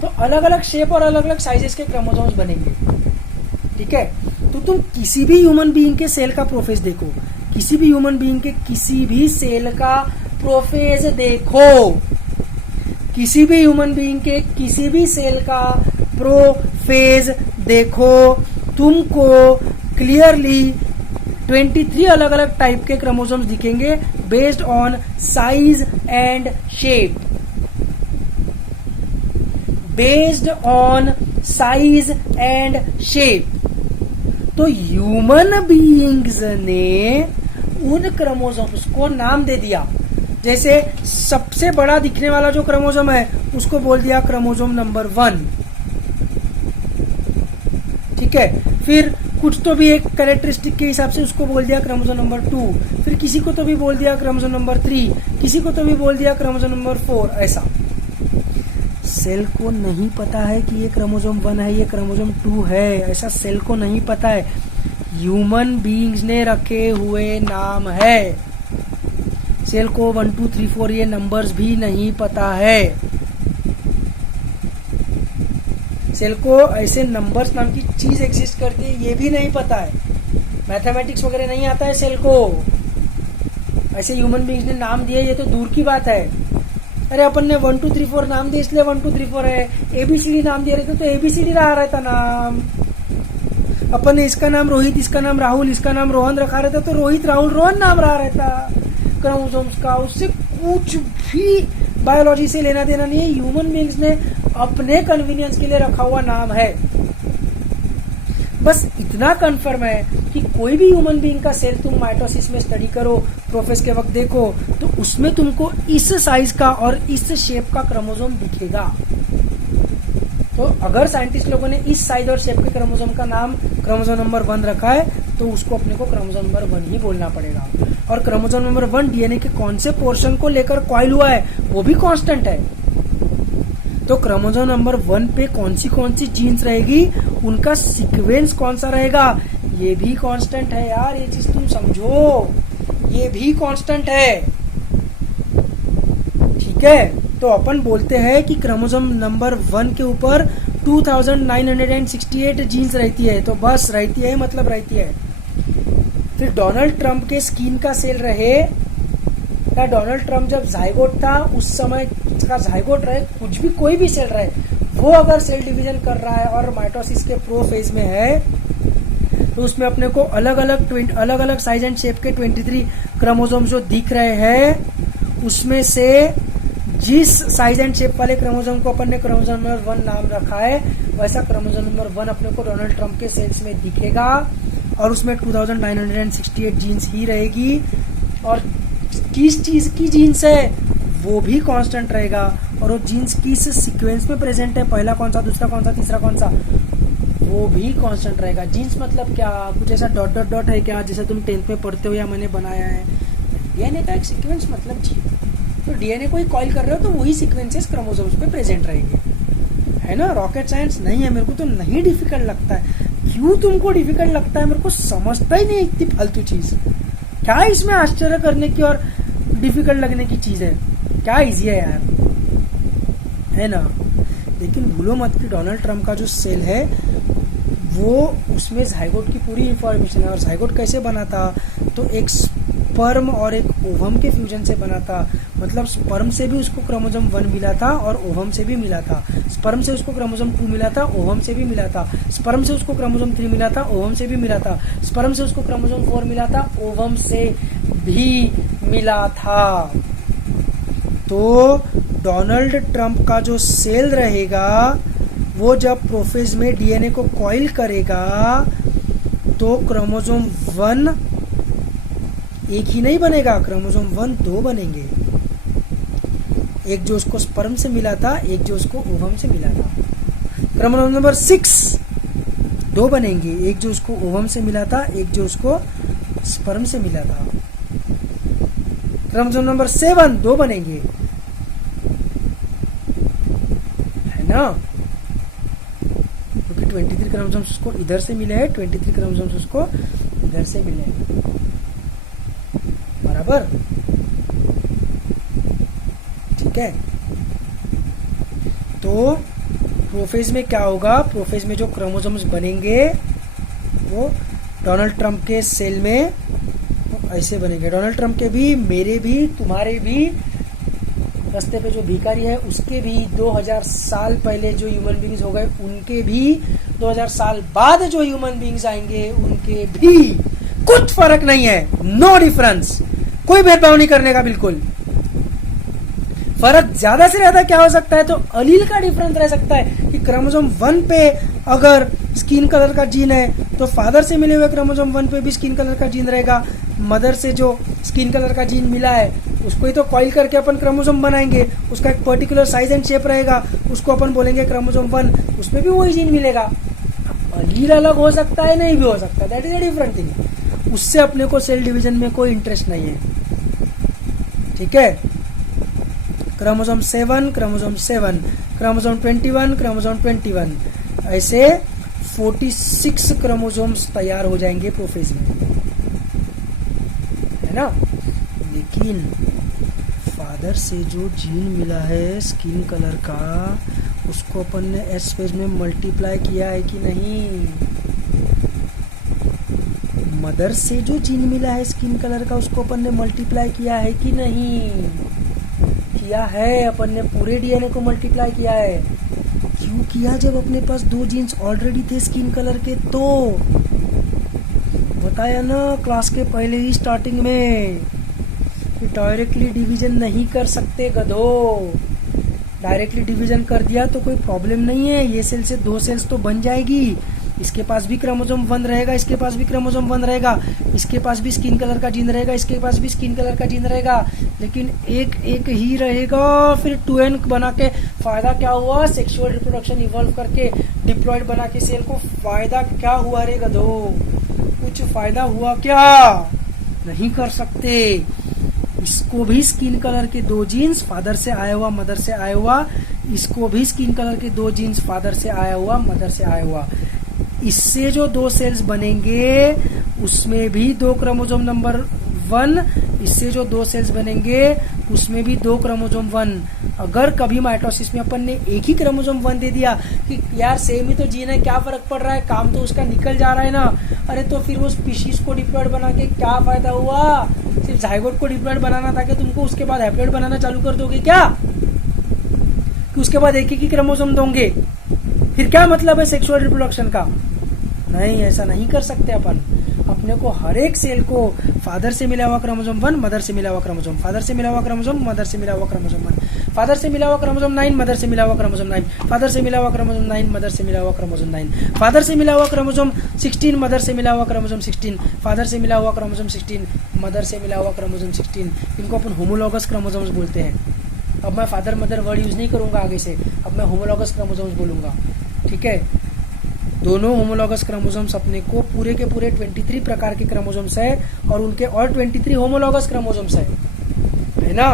तो अलग अलग शेप और अलग अलग साइजेस के क्रोमोसोम्स बनेंगे। ठीक है। तो तुम किसी भी ह्यूमन बीइंग के सेल का प्रोफेज देखो, किसी भी ह्यूमन बीइंग के किसी भी सेल का प्रोफेज देखो, किसी भी ह्यूमन बीइंग के किसी भी सेल का प्रोफेज देखो, तुमको क्लियरली 23 अलग अलग टाइप के क्रोमोसोम्स दिखेंगे based on size and shape, based on size and shape. तो ह्यूमन बीइंग्स ने उन क्रोमोसोम्स को नाम दे दिया। जैसे सबसे बड़ा दिखने वाला जो क्रोमोसोम है उसको बोल दिया क्रोमोसोम नंबर 1। ठीक है। फिर कुछ तो भी एक कैरेक्टरिस्टिक के हिसाब से उसको बोल दिया क्रोमोसोम नंबर 2, फिर किसी को तो भी बोल दिया क्रोमोसोम नंबर 3, किसी को तो भी बोल दिया क्रोमोसोम नंबर 4। ऐसा सेल को नहीं पता है कि ये क्रोमोसोम 1 है, ये क्रोमोसोम 2 है, ऐसा सेल को नहीं पता है। ह्यूमन बीइंग्स ने रखे हुए नाम है। सेल को 1 2 3 4 ये नंबर्स भी नहीं पता है। सेल को ऐसे नंबर्स नाम की चीज एग्जिस्ट करती है ये भी नहीं पता है। मैथमेटिक्स वगैरह नहीं आता है सेल को। ऐसे ह्यूमन बीइंग्स ने नाम दिए ये तो दूर की बात है। अरे अपन ने 1 2 3 4 नाम दिए इसलिए 1 2 3 4 है। एबीसीडी नाम दिए रहते तो एबीसीडी रहा रहता नाम। अपन ने इसका नाम रोहित, इसका नाम राहुल, इसका नाम रोहन रखा रहता तो रोहित राहुल रोहन नाम रहा रहता क्रोमोसोम्स का। उससे कुछ भी बायोलॉजी से लेना देना नहीं है। ह्यूमन बीइंग्स ने अपने कन्वीनियंस के लिए रखा हुआ नाम है। बस इतना कंफर्म है कि कोई भी ह्यूमन बीइंग का सेल तुम माइटोसिस में स्टडी करो, प्रोफेस के वक्त देखो, तो उसमें तुमको इस साइज का और इस शेप का क्रोमोसोम दिखेगा। तो अगर साइंटिस्ट लोगों ने इस साइज और शेप के क्रोमोसोम का नाम क्रोमोसोम नंबर 1 रखा है तो उसको अपने को क्रोमोसोम नंबर 1 ही बोलना पड़ेगा। और क्रोमोसोम नंबर 1 डीएनए के कौन से पोर्शन को लेकर कॉइल हुआ है वो भी कांस्टेंट है। तो क्रोमोसोम नंबर 1 पे कौन सी जीन्स रहेगी, उनका सीक्वेंस कौन सा रहेगा, ये भी कांस्टेंट है यार। ये चीज तुम समझो, ये भी कांस्टेंट है। ठीक है। तो अपन बोलते हैं कि क्रोमोसोम नंबर 1 के ऊपर 2968 जीन्स रहती है। तो बस रहती है मतलब रहती है। फिर डोनाल्ड ट्रंप के स्किन का सेल रहे या डोनाल्ड ट्रंप जब जाइगोट था उस समय का जाइगोट रहे, कुछ भी कोई भी सेल रहे, वो अगर सेल डिवीजन कर रहा है और माइटोसिस के प्रो फेज में है तो उसमें अपने को अलग अलग साइज एंड शेप के 23 क्रोमोसोम जो दिख रहे हैं उसमें से जिस साइज एंड शेप वाले क्रोमोसोम को अपन ने क्रोमोसोम नंबर 1 नाम रखा है वैसा क्रोमोसोम नंबर 1 अपने को डोनाल्ड ट्रंप के सेल्स में दिखेगा और उसमें 2968 जीन्स ही रहेगी। और किस चीज की जीन्स है वो भी कांस्टेंट रहेगा। और वो जीन्स किस सीक्वेंस में प्रेजेंट है, पहला कौन सा, दूसरा कौन सा, तीसरा कौन सा, वो भी कांस्टेंट रहेगा। जीन्स मतलब क्या, कुछ ऐसा डॉट डॉट डॉट है क्या जैसे तुम 10th में पढ़ते हो या मैंने बनाया है। डीएनए का एक सीक्वेंस मतलब जी, तो डीएनए को ही कॉइल कर रहे हो तो वही सीक्वेंसेस क्रोमोसोम्स पे प्रेजेंट रहेंगे, है ना। रॉकेट साइंस नहीं है, मेरे को तो नहीं डिफिकल्ट लगता है। क्यों तुमको डिफिकल्ट लगता है, मेरे को समझता ही नहीं इतनी फालतू चीज। क्या इसमें आश्चर्य करने की और डिफिकल्ट लगने की चीज है, क्या इजी है यार, है ना। लेकिन भूलो मत कि डोनाल्ड ट्रंप का जो सेल है वो उसमें जाइगोट की पूरी इंफॉर्मेशन है। और जाइगोट कैसे बना था, तो एक स्पर्म और एक ओवम के फ्यूजन से बना था। मतलब स्पर्म से भी उसको क्रोमोसोम 1 मिला था और ओवम से भी मिला था। स्पर्म से उसको क्रोमोसोम 2 मिला था, ओवम से भी मिला था। स्पर्म से उसको क्रोमोसोम 3 मिला था, ओवम से भी मिला था। स्पर्म से उसको क्रोमोसोम 4 मिला था, ओवम से भी मिला था। तो डोनाल्ड ट्रंप का जो सेल रहेगा वो जब प्रोफेज में डीएनए को कॉइल करेगा तो क्रोमोसोम 1 एक ही नहीं बनेगा, क्रोमोसोम 1 2 बनेंगे। एक जो उसको स्पर्म से मिला था, एक जो उसको ओवम से मिला था। क्रोमोसोम नंबर 6 2 बनेंगे, एक जो उसको ओवम से मिला था, एक जो उसको स्पर्म से मिला था। क्रोमोसोम नंबर 7 2 बनेंगे, है ना, क्योंकि 23 क्रोमोसोम्स उसको इधर से मिले हैं, 23 क्रोमोसोम्स उसको इधर से मिले हैं, बराबर, ठीक है। तो प्रोफेज में क्या होगा, प्रोफेज में जो क्रोमोसोम्स बनेंगे वो डोनाल्ड ट्रंप के सेल में तो ऐसे बनेंगे। डोनाल्ड ट्रंप के भी, मेरे भी, तुम्हारे भी, रास्ते पे जो भिखारी है उसके भी, 2000 साल पहले जो ह्यूमन बींग्स हो गए उनके भी, 2000 साल बाद जो ह्यूमन बींग्स आएंगे उनके भी कुछ फर्क नहीं है, नो डिफरेंस, कोई भेदभाव नहीं करने का बिल्कुल। फर्क ज्यादा से ज्यादा क्या हो सकता है, तो अलील का डिफरेंस रह सकता है कि क्रोमोसोम 1 पे अगर स्किन कलर का जीन है तो फादर से मिले हुए क्रोमोसोम 1 पे भी स्किन कलर का जीन रहेगा। मदर से जो स्किन कलर का जीन मिला है उसको ही तो कॉइल करके अपन क्रोमोसोम बनाएंगे, उसका एक पर्टिकुलर साइज एंड शेप रहेगा, उसको अपन बोलेंगे क्रोमोसोम 1, उसमें भी वही जीन मिलेगा। अलील अलग हो सकता है, नहीं भी हो सकता, that is a different thing. उससे अपने को सेल डिवीजन में कोई इंटरेस्ट नहीं है, ठीक है। क्रोमोसोम 7, क्रोमोसोम 7, क्रोमोसोम 21, क्रोमोसोम 21, ऐसे 46 क्रोमोसोम्स तैयार हो जाएंगे प्रोफेज में, है ना। लेकिन फादर से जो जीन मिला है स्किन कलर का उसको अपन ने एस फेज में मल्टीप्लाई किया है कि नहीं। मदर से जो जीन मिला है स्किन कलर का उसको अपन ने मल्टीप्लाई किया है कि नहीं, किया है, अपन ने पूरे डीएनए को मल्टीप्लाई किया है। क्यों किया, जब अपने पास 2 जीन्स ऑलरेडी थे स्किन कलर के, तो बताया ना क्लास के पहले ही स्टार्टिंग में कि डायरेक्टली डिवीजन नहीं कर सकते गधो। डायरेक्टली डिवीजन कर दिया तो कोई प्रॉब्लम नहीं है, ये सेल से 2 सेल्स तो बन जाएगी। इसके पास भी क्रोमोसोम 1 रहेगा, इसके पास भी क्रोमोसोम 1 रहेगा, इसके पास भी स्किन कलर का जीन रहेगा, इसके पास भी स्किन कलर का जीन रहेगा, लेकिन एक एक ही रहेगा। फिर 2n बना के फायदा क्या हुआ, सेक्सुअल रिप्रोडक्शन इवॉल्व करके डिप्लॉयड बना के सेल को फायदा क्या हुआ रे गधो, कुछ फायदा हुआ क्या, नहीं कर सकते। इसको भी स्किन कलर के 2 जीन्स फादर से आया हुआ मदर से आया हुआ, इसको भी स्किन कलर के 2 जीन्स फादर से आया हुआ मदर से आया हुआ। इससे जो 2 सेल्स बनेंगे उसमें भी 2 क्रोमोसोम नंबर 1, इससे जो 2 सेल्स बनेंगे उसमें भी 2 क्रोमोसोम 1। अगर कभी माइटोसिस में अपन ने एक ही क्रोमोसोम 1 दे दिया कि यार सेम ही तो जीन है, क्या फर्क पड़ रहा है, काम तो उसका निकल जा रहा है ना, अरे तो फिर वो स्पीशीज को डिप्लॉयड बना के क्या फायदा हुआ। सिर्फ जाइगोट को डिप्लॉयड बनाना था कि तुमको उसके बाद हैप्लॉयड बनाना चालू कर दोगे क्या, कि उसके बाद एक ही क्रोमोसोम दोगे, फिर क्या मतलब है सेक्सुअल रिप्रोडक्शन का। नहीं, ऐसा नहीं कर सकते अपन। अपने को हर एक सेल को फादर से मिला हुआ क्रोमोसोम 1, मदर से मिला हुआ क्रोमोसोम, फादर से मिला हुआ क्रोमोसोम, मदर से मिला हुआ क्रोमोसोम 1, फादर से मिला हुआ क्रोमोसोम 9, मदर से मिला हुआ क्रोमोसोम 9, फादर से मिला हुआ क्रोमोसोम 9, मदर से मिला हुआ क्रोमोसोम 9, फादर से मिला हुआ क्रोमोसोम 16, मदर से मिला हुआ क्रोमोसोम 16, फादर से मिला हुआ क्रोमोसोम 16, मदर से मिला हुआ क्रोमोसोम 16। इनको अपन होमोलॉगस क्रोमोसोम्स बोलते हैं। अब मैं फादर मदर वर्ड यूज नहीं करूंगा आगे से, अब मैं होमोलॉगस क्रोमोसोम्स बोलूंगा, ठीक है। दोनों होमोलॉगस क्रोमोसोम्स अपने को पूरे के पूरे 23 प्रकार के क्रोमोसोम्स है और उनके और 23 होमोलॉगस क्रोमोसोम्स है ना।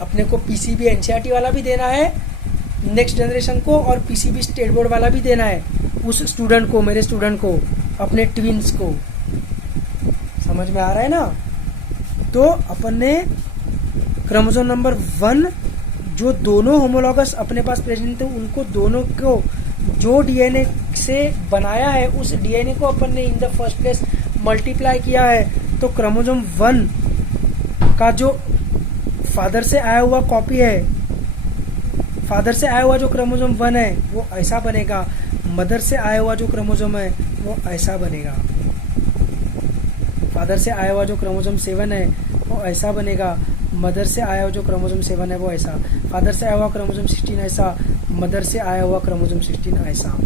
अपने को पीसीबी एनसीईआरटी वाला भी देना है नेक्स्ट जनरेशन को, और पीसीबी स्टेट बोर्ड वाला भी देना है उस स्टूडेंट को, मेरे स्टूडेंट को, अपने ट्विंस को। समझ में आ रहा है ना। तो अपन ने क्रोमोसोम नंबर 1 जो दोनों होमोलॉगस अपने पास प्रेजेंट थे उनको दोनों को जो डीएनए से बनाया है उस डीएनए को अपन ने in the first place multiply किया है। तो क्रोमोसोम 1 का जो फादर से आया हुआ कॉपी है, फादर से आया हुआ जो क्रोमोसोम 1 है वो ऐसा बनेगा, मदर से आया हुआ जो क्रोमोसोम है वो ऐसा बनेगा। फादर से आया हुआ जो क्रोमोसोम 7 है वो ऐसा बनेगा, मदर से आया हुआ जो क्रोमोसोम 7 है वो ऐसा, फादर से आया हुआ क्रोमोसोम 16 ऐसा, मदर से आया हुआ क्रोमोसोम 16 ऐसा।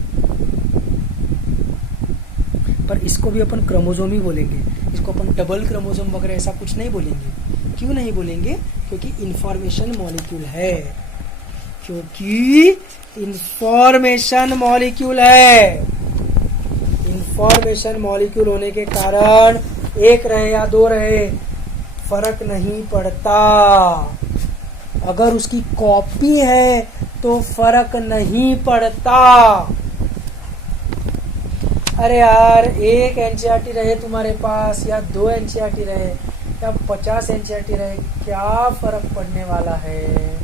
पर इसको भी अपन क्रोमोसोम ही बोलेंगे, इसको अपन डबल क्रोमोसोम वगैरह ऐसा कुछ नहीं बोलेंगे। क्यों नहीं बोलेंगे? क्योंकि इंफॉर्मेशन मॉलिक्यूल है, क्योंकि इंफॉर्मेशन मॉलिक्यूल है। इंफॉर्मेशन मॉलिक्यूल होने के कारण एक रहे या दो रहे फर्क नहीं पड़ता। अगर उसकी कॉपी है तो फर्क नहीं पड़ता। अरे यार, एक एनसीईआरटी रहे तुम्हारे पास या 2 एनसीईआरटी रहे या 50 एनसीईआरटी रहे, क्या फर्क पड़ने वाला है?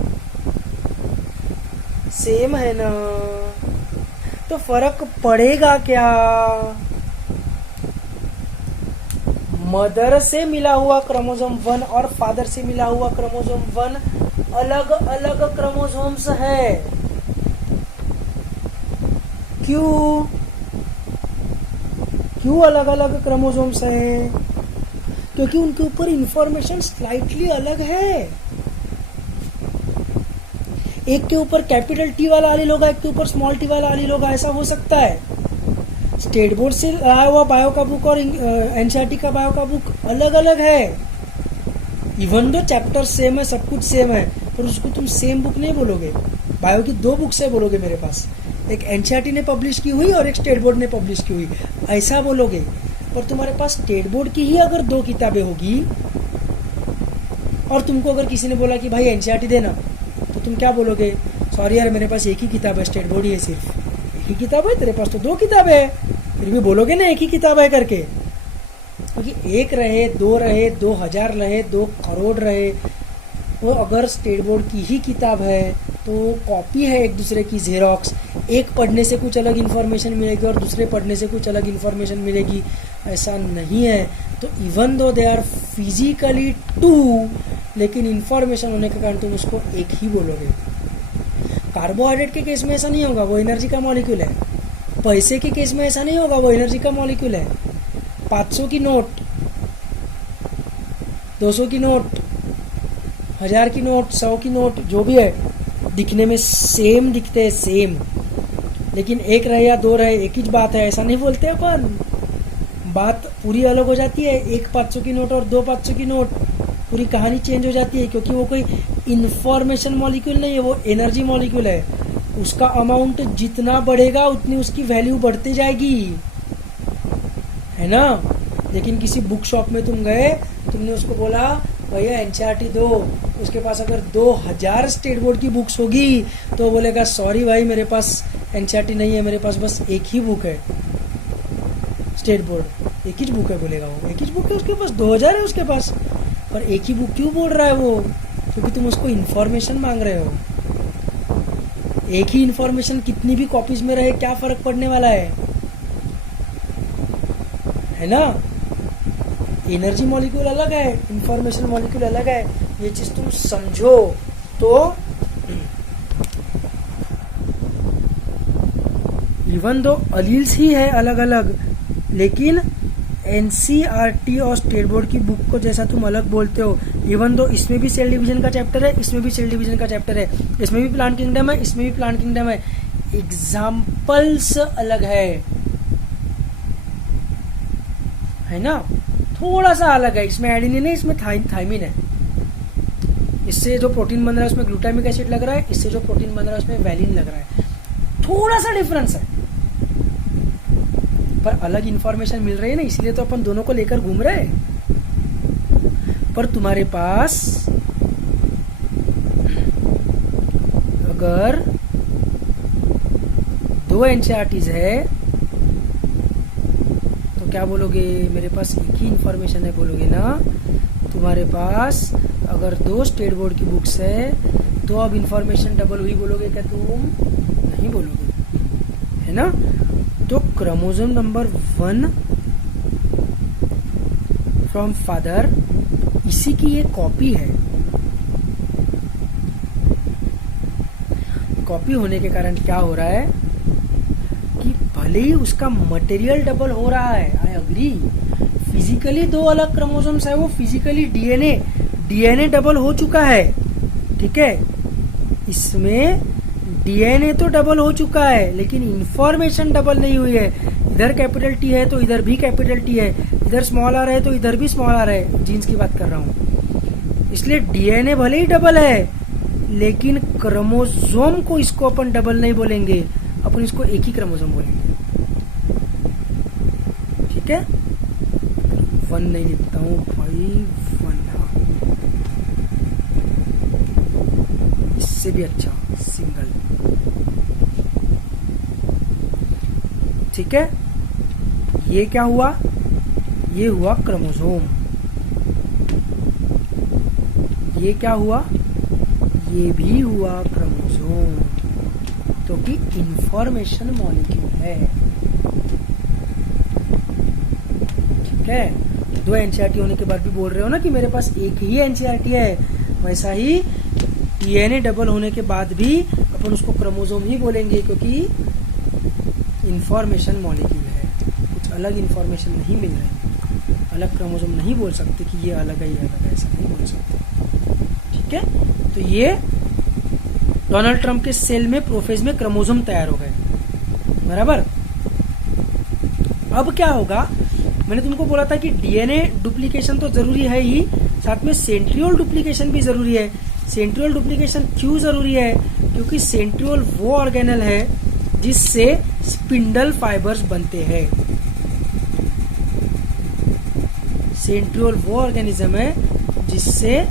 सेम है ना। तो फर्क पड़ेगा क्या? मदर से मिला हुआ क्रोमोसोम 1 और फादर से मिला हुआ क्रोमोसोम 1 अलग अलग क्रोमोसोम्स है। क्यों अलग अलग क्रोमोसोम्स है? क्योंकि उनके ऊपर इंफॉर्मेशन स्लाइटली अलग है। एक के ऊपर कैपिटल टी वाला एलील होगा, एक के ऊपर स्मॉल टी वाला एलील होगा, ऐसा हो सकता है। स्टेट बोर्ड से आया हुआ बायो का बुक और एनसीईआरटी का बायो का बुक अलग अलग है। इवन दो चैप्टर सेम है, सब कुछ सेम है, पर उसको तुम सेम बुक नहीं बोलोगे। बायो की 2 बुक्स है बोलोगे मेरे पास, एक एनसीईआरटी ने पब्लिश की हुई और एक स्टेट बोर्ड ने पब्लिश की हुई, ऐसा बोलोगे। पर तुम्हारे पास स्टेट बोर्ड की ही अगर 2 किताबें होगी और तुमको अगर किसी ने बोला कि भाई एनसीईआरटी देना, तो तुम क्या बोलोगे? सॉरी यार, मेरे पास एक ही किताब है, स्टेट बोर्ड ही है, सिर्फ एक ही किताब है, तेरे पास तो 2 किताबें है। फिर भी बोलोगे ना एक ही किताब है करके। क्योंकि 1 रहे, 2 रहे, 2000 रहे, 2 करोड़ रहे, वो अगर स्टेट बोर्ड की ही किताब है तो कॉपी है एक दूसरे की, जेरोक्स। एक पढ़ने से कुछ अलग इन्फॉर्मेशन मिलेगी और दूसरे पढ़ने से कुछ अलग इन्फॉर्मेशन मिलेगी, ऐसा नहीं है। तो even though they are physically 2, लेकिन इन्फॉर्मेशन होने के कारण तुम उसको एक ही बोलोगे। कार्बोहाइड्रेट के केस में ऐसा नहीं होगा, वो एनर्जी का मॉलिक्यूल है। पैसे के केस में ऐसा नहीं होगा, वो एनर्जी का मॉलिक्यूल है। 500 की नोट, 200 की नोट, 1000 की नोट, 100 की नोट, जो भी है, दिखने में सेम दिखते हैं, सेम। लेकिन एक रहे या 2 रहे, एक ही बात है, ऐसा नहीं बोलते अपन। बात पूरी अलग हो जाती है। एक 500 की नोट और 2 500 की नोट, पूरी कहानी चेंज हो जाती है। क्योंकि वो कोई इंफॉर्मेशन मॉलिक्यूल नहीं है, वो एनर्जी मॉलिक्यूल है। उसका अमाउंट जितना बढ़ेगा उतनी उसकी वैल्यू बढ़ती जाएगी, है ना। लेकिन किसी बुक शॉप में तुम गए, तुमने उसको बोला भैया एनसीईआरटी दो, उसके पास अगर 2000 स्टेट बोर्ड की बुक्स होगी तो बोलेगा सॉरी भाई, मेरे पास एनसीईआरटी नहीं है, मेरे पास बस एक ही बुक है, स्टेट बोर्ड एक ही बुक है, बोलेगा वो। एक ही बुक है उसके पास, 2000 है उसके पास, पर एक ही बुक क्यों बोल रहा है वो? क्योंकि तुम उसको इन्फॉर्मेशन मांग रहे हो। एक ही इन्फॉर्मेशन कितनी भी कॉपीज में रहे, क्या फर्क पड़ने वाला है ना। एनर्जी मॉलिक्यूल अलग है, इंफॉर्मेशन मॉलिक्यूल अलग है, ये चीज तुम समझो। तो इवन दो अलील्स ही है अलग अलग, लेकिन एनसीईआरटी और स्टेट बोर्ड की बुक को जैसा तुम अलग बोलते हो, इवन दो इसमें भी सेल डिवीजन का चैप्टर है, इसमें भी सेल डिवीजन का चैप्टर है, इसमें भी प्लांट किंगडम है, इसमें भी प्लांट किंगडम है, एग्जाम्पल्स अलग है ना, थोड़ा सा अलग है। इसमें एडेनिन है, इसमें थाइमिन है। इससे जो प्रोटीन बन रहा है उसमें ग्लूटामिक एसिड लग रहा है, इससे जो प्रोटीन बन रहा है उसमें वैलिन लग रहा है। थोड़ा सा डिफरेंस है, पर अलग इंफॉर्मेशन मिल रही है ना, इसलिए तो अपन दोनों को लेकर घूम रहे हैं। पर तुम्हारे पास अगर 2 एनसीईआरटीज है तो क्या बोलोगे? मेरे पास एक ही इंफॉर्मेशन है बोलोगे ना। तुम्हारे पास अगर 2 स्टेट बोर्ड की बुक्स है तो अब इंफॉर्मेशन डबल हुई बोलोगे क्या? तुम नहीं बोलोगे, है ना। तो क्रोमोसोम नंबर 1 फ्रॉम फादर, इसी की ये कॉपी है। कॉपी होने के कारण क्या हो रहा है कि भले ही उसका मटेरियल डबल हो रहा है, आई अग्री, फिजिकली दो अलग क्रोमोसोम्स है, वो फिजिकली डीएनए डबल हो चुका है, ठीक है। इसमें डीएनए तो डबल हो चुका है, लेकिन इंफॉर्मेशन डबल नहीं हुई है। इधर कैपिटल टी है तो इधर भी कैपिटल टी है, इधर स्मॉल आर है तो इधर भी स्मॉल आर है, जीन्स की बात कर रहा हूं। इसलिए डीएनए भले ही डबल है, लेकिन क्रोमोसोम को इसको अपन डबल नहीं बोलेंगे, अपन इसको एक ही क्रोमोसोम बोलेंगे, ठीक है। 1 नहीं लिखता हूं भाई, 1 इससे भी अच्छा सिंगल, ठीक है। ये क्या हुआ, ये हुआ क्रोमोसोम। ये क्या हुआ, ये भी हुआ क्रोमोसोम, तो कि इंफॉर्मेशन मॉलिक्यूल है, ठीक है। 2 एनसीईआरटी होने के बाद भी बोल रहे हो ना कि मेरे पास एक ही एनसीईआरटी है, वैसा ही डीएनए डबल होने के बाद भी अपन उसको क्रोमोसोम ही बोलेंगे, क्योंकि इंफॉर्मेशन मॉलिक्यूल है, कुछ अलग इंफॉर्मेशन नहीं मिल रही, अलग क्रोमोसोम नहीं बोल सकते कि ये अलग है, ये अलग है, ऐसा नहीं बोल सकते, ठीक है। तो ये डोनाल्ड ट्रंप के सेल में प्रोफेज में क्रोमोसोम तैयार हो गए, बराबर। अब क्या होगा, मैंने तुमको बोला था कि डीएनए डुप्लीकेशन तो जरूरी है ही, साथ में सेंट्रियोल डुप्लीकेशन भी जरूरी है। सेंट्रियोल डुप्लीकेशन क्यों जरूरी है, क्योंकि सेंट्रियोल वो ऑर्गेनल है जिससे स्पिंडल फाइबर्स बनते हैं। सेंट्रियोल वो ऑर्गेनिज्म है जिससे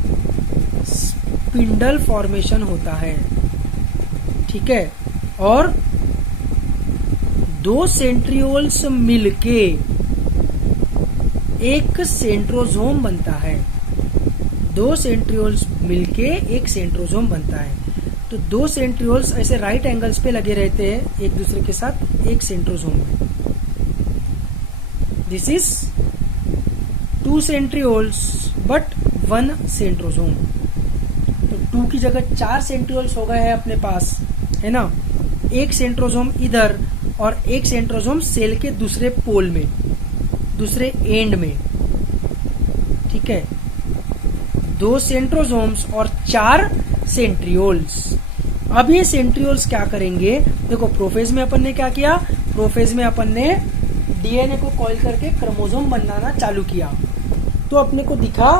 स्पिंडल फॉर्मेशन होता है, ठीक है। और 2 सेंट्रियोल्स मिलके एक सेंट्रोजोम बनता है, 2 सेंट्रियोल्स मिलके एक सेंट्रोजोम बनता है। तो 2 सेंट्रियोल्स ऐसे राइट एंगल्स पे लगे रहते हैं एक दूसरे के साथ एक सेंट्रोजोम में। This is 2 centrioles but 1 centrosome. तो 2 की जगह 4 सेंट्रियोल्स हो गए हैं अपने पास, है ना। एक सेंट्रोजोम इधर और एक सेंट्रोजोम सेल के दूसरे पोल में, दूसरे एंड में, ठीक है। 2 सेंट्रोजोम्स और 4 सेंट्रियोल्स। अब ये सेंट्रियोल्स क्या करेंगे, देखो प्रोफेज में अपन ने क्या किया, प्रोफेज में अपन ने डीएनए को कॉइल करके क्रोमोसोम बनाना चालू किया। तो अपने को दिखा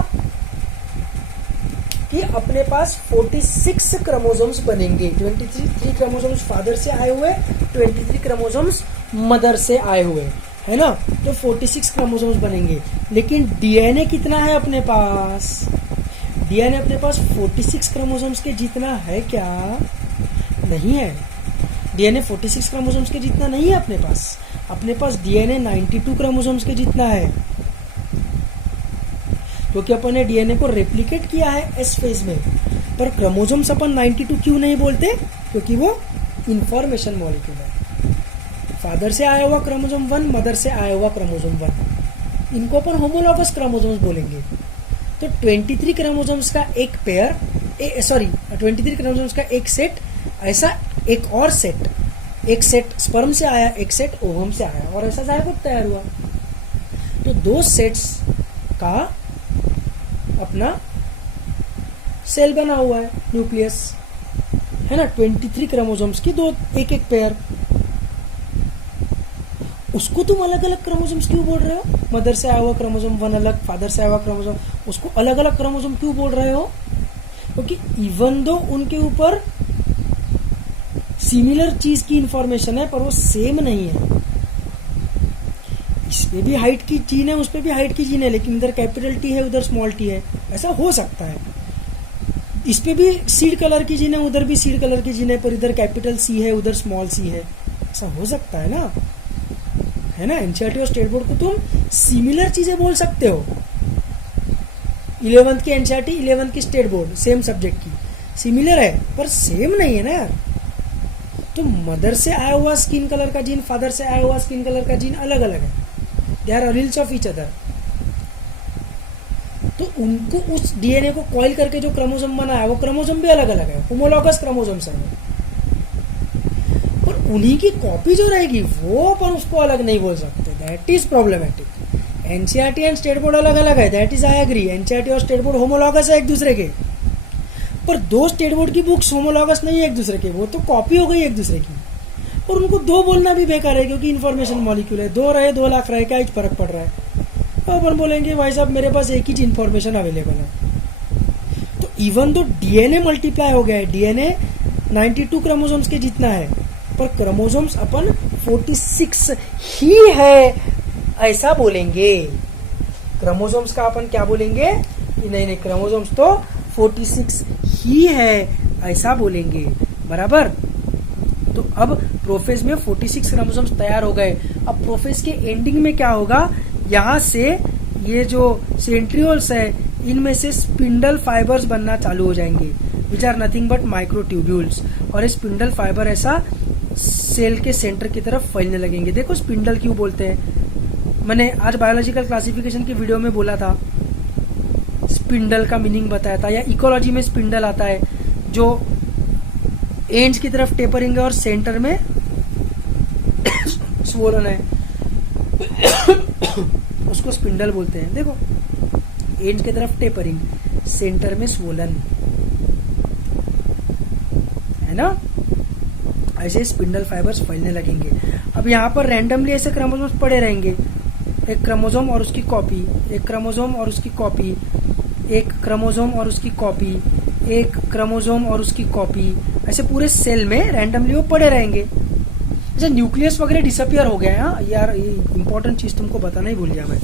कि अपने पास 46 क्रोमोसोम्स बनेंगे, 23 क्रोमोसोम्स फादर से आए हुए, 23 क्रोमोसोम्स मदर से आए हुए, है ना। तो 46 क्रोमोसोम्स बनेंगे, लेकिन डीएनए कितना है अपने पास, डीएनए अपने पास 46 क्रोमोसोम्स के जितना है क्या, नहीं है। डीएनए 46 क्रोमोसोम्स के जितना नहीं है अपने पास डीएनए 92 क्रोमोसोम्स के जितना है, क्योंकि अपन ने डीएनए को रेप्लिकेट किया है एस फेज में। पर क्रोमोसोम्स अपन 92 क्यों नहीं बोलते, क्योंकि वो इंफॉर्मेशन मॉलिक्यूल है। फादर से आया हुआ क्रोमोसोम 1, मदर से आया हुआ क्रोमोसोम 1, इनको अपन होमोलॉगस क्रोमोसोम्स बोलेंगे। तो 23 क्रोमोसोम्स का एक पेयर, 23 क्रोमोसोम्स का एक सेट, ऐसा एक और सेट, एक सेट स्पर्म से आया, एक सेट ओवम से आया, और ऐसा जायगोट तैयार हुआ। तो 2 सेट्स का अपना सेल बना हुआ है, न्यूक्लियस, है ना। 23 क्रोमोसोम्स की 2 एक एक पेयर। उसको तुम अलग अलग क्रोमोसोम्स क्यों बोल रहे हो, मदर से आया हुआ क्रोमोसोम 1 अलग, फादर से आया हुआ क्रोमोसोम, उसको अलग अलग क्रोमोसोम क्यों बोल रहे हो, क्योंकि इवन दो उनके ऊपर सिमिलर चीज की इंफॉर्मेशन है पर वो सेम नहीं है। इस पे भी हाइट की जीन है, उस पे भी हाइट की जीन है, लेकिन इधर कैपिटल टी है उधर स्मॉल टी है, ऐसा हो सकता है। इस पे भी सीड कलर की जीन है, उधर भी सीड कलर की जीन है, पर इधर कैपिटल सी है उधर स्मॉल सी है, ऐसा हो सकता है ना, है ना। एनसीईआरटी और स्टेट बोर्ड को तुम सिमिलर चीजें बोल सकते हो। 11th की एनसीईआरटी, 11th की स्टेट बोर्ड, सेम सब्जेक्ट की, सिमिलर है पर सेम नहीं है ना यार। तो मदर से आया हुआ स्किन कलर का जीन, फादर से आया हुआ स्किन कलर का जीन अलग अलग है, they are alleles of each other. तो उनको उस डीएनए को कॉइल करके जो क्रोमोसोम बना है वो क्रोमोसोम भी अलग अलग है, होमोलॉगस क्रोमोसोम्स है, पर उन्हीं की कॉपी जो रहेगी वो अपन उसको अलग नहीं बोल सकते, that is problematic. NCERT and state board अलग अलग है, that is I agree. NCERT और स्टेट बोर्ड होमोलॉगस है एक दूसरे के, पर दो स्टेट बोर्ड की बुक्स होमोलॉगस नहीं है एक दूसरे के, वो तो कॉपी हो गई एक दूसरे की। और उनको दो बोलना भी बेकार है, क्योंकि इन्फॉर्मेशन मॉलिक्यूल है, 2 रहे 2 लाख रहे, क्या ही फर्क पड़ रहा है। तो अपन बोलेंगे भाई साहब मेरे पास एक ही इन्फॉर्मेशन अवेलेबल है। तो इवन तो डीएनए मल्टीप्लाई हो गया है, डीएनए 92 क्रोमोसोम्स के जितना है, पर क्रोमोसोम्स अपन 46 ही है ऐसा बोलेंगे। क्रोमोसोम्स का अपन क्या बोलेंगे कि नहीं नहीं, क्रोमोसोम्स तो 46 ही है ऐसा बोलेंगे, बराबर। तो अब प्रोफेज में 46 क्रोमोसोम्स तैयार हो गए। अब प्रोफेज के एंडिंग में क्या होगा, यहाँ से ये जो सेंट्रियोल्स है इनमें से स्पिंडल फाइबर्स बनना चालू हो जाएंगे, which are nothing but microtubules. और ये स्पिंडल फाइबर ऐसा सेल के सेंटर की तरफ फैलने लगेंगे। देखो स्पिंडल क्यों बोलते हैं, मैंने आज बायोलॉजिकल क्लासिफिकेशन की वीडियो में बोला था, स्पिंडल का मीनिंग बताया था, या इकोलॉजी में स्पिंडल आता है जो एंड्स की तरफ टेपरिंग है और सेंटर में स्वोलन है, उसको स्पिंडल बोलते हैं। देखो एंड्स की तरफ टेपरिंग, सेंटर में स्वोलन, है ना। ऐसे स्पिंडल फाइबर्स फैलने लगेंगे। अब यहाँ पर रैंडमली ऐसे क्रोमोसोम्स पड़े रहेंगे, एक क्रोमोसोम और उसकी कॉपी, एक क्रोमोसोम और उसकी कॉपी, एक क्रोमोसोम और उसकी कॉपी, एक क्रोमोसोम और उसकी कॉपी, ऐसे पूरे सेल में रैंडमली वो पड़े रहेंगे। जैसे न्यूक्लियस वगैरह डिसअपियर हो गया है। हाँ यार, ये इंपॉर्टेंट चीज तुमको बताना ही भूल गया मैं।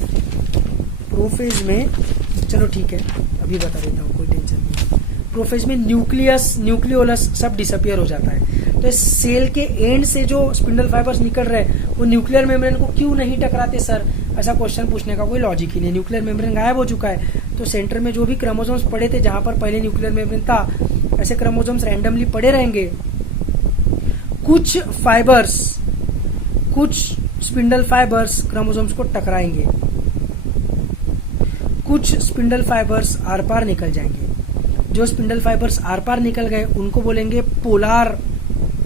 प्रोफेज में, चलो ठीक है अभी बता देता हूँ, कोई टेंशन नहीं। प्रोफेज में न्यूक्लियस, न्यूक्लियोलस सब डिसअपियर हो जाता है। तो इस सेल के एंड से जो स्पिंडल फाइबर्स निकल रहे हैं वो न्यूक्लियर मेम्ब्रेन को क्यों नहीं टकराते सर, ऐसा क्वेश्चन पूछने का कोई लॉजिक ही नहीं। न्यूक्लियर मेम्ब्रेन गायब हो चुका है, तो सेंटर में जो भी क्रोमोसोम्स पड़े थे जहां पर पहले न्यूक्लियर मेम्ब्रेन था, ऐसे क्रोमोसोम्स रैंडमली पड़े रहेंगे। कुछ फाइबर्स, कुछ स्पिंडल फाइबर्स क्रोमोसोम्स को टकराएंगे, कुछ स्पिंडल फाइबर्स आर पार निकल जाएंगे। जो स्पिंडल फाइबर्स आर पार निकल गए उनको बोलेंगे पोलार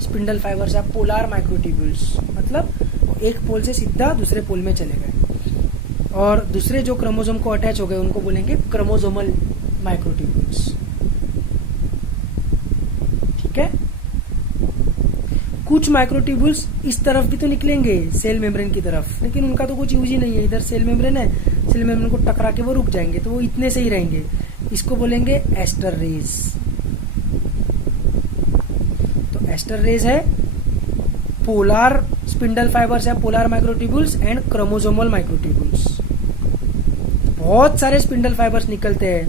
स्पिंडल फाइबर्स या पोलार माइक्रोट्यूब्यूल्स, मतलब एक पोल से सीधा दूसरे पोल में चले गए। और दूसरे जो क्रोमोसोम को अटैच हो गए उनको बोलेंगे क्रोमोसोमल माइक्रोट्यूब्यूल्स, ठीक है। कुछ माइक्रोट्यूब्यूल्स इस तरफ भी तो निकलेंगे सेल मेम्ब्रेन की तरफ, लेकिन उनका तो कुछ यूज ही नहीं है। इधर सेल मेम्ब्रेन है, सेल मेम्ब्रेन को टकरा के वो रुक जाएंगे, तो वो इतने से ही रहेंगे। इसको बोलेंगे एस्टर रेज। तो एस्टर रेज है पोलार स्पिंडल फाइबर्स या polar microtubules and chromosomal microtubules. बहुत सारे स्पिंडल फाइबर्स निकलते हैं,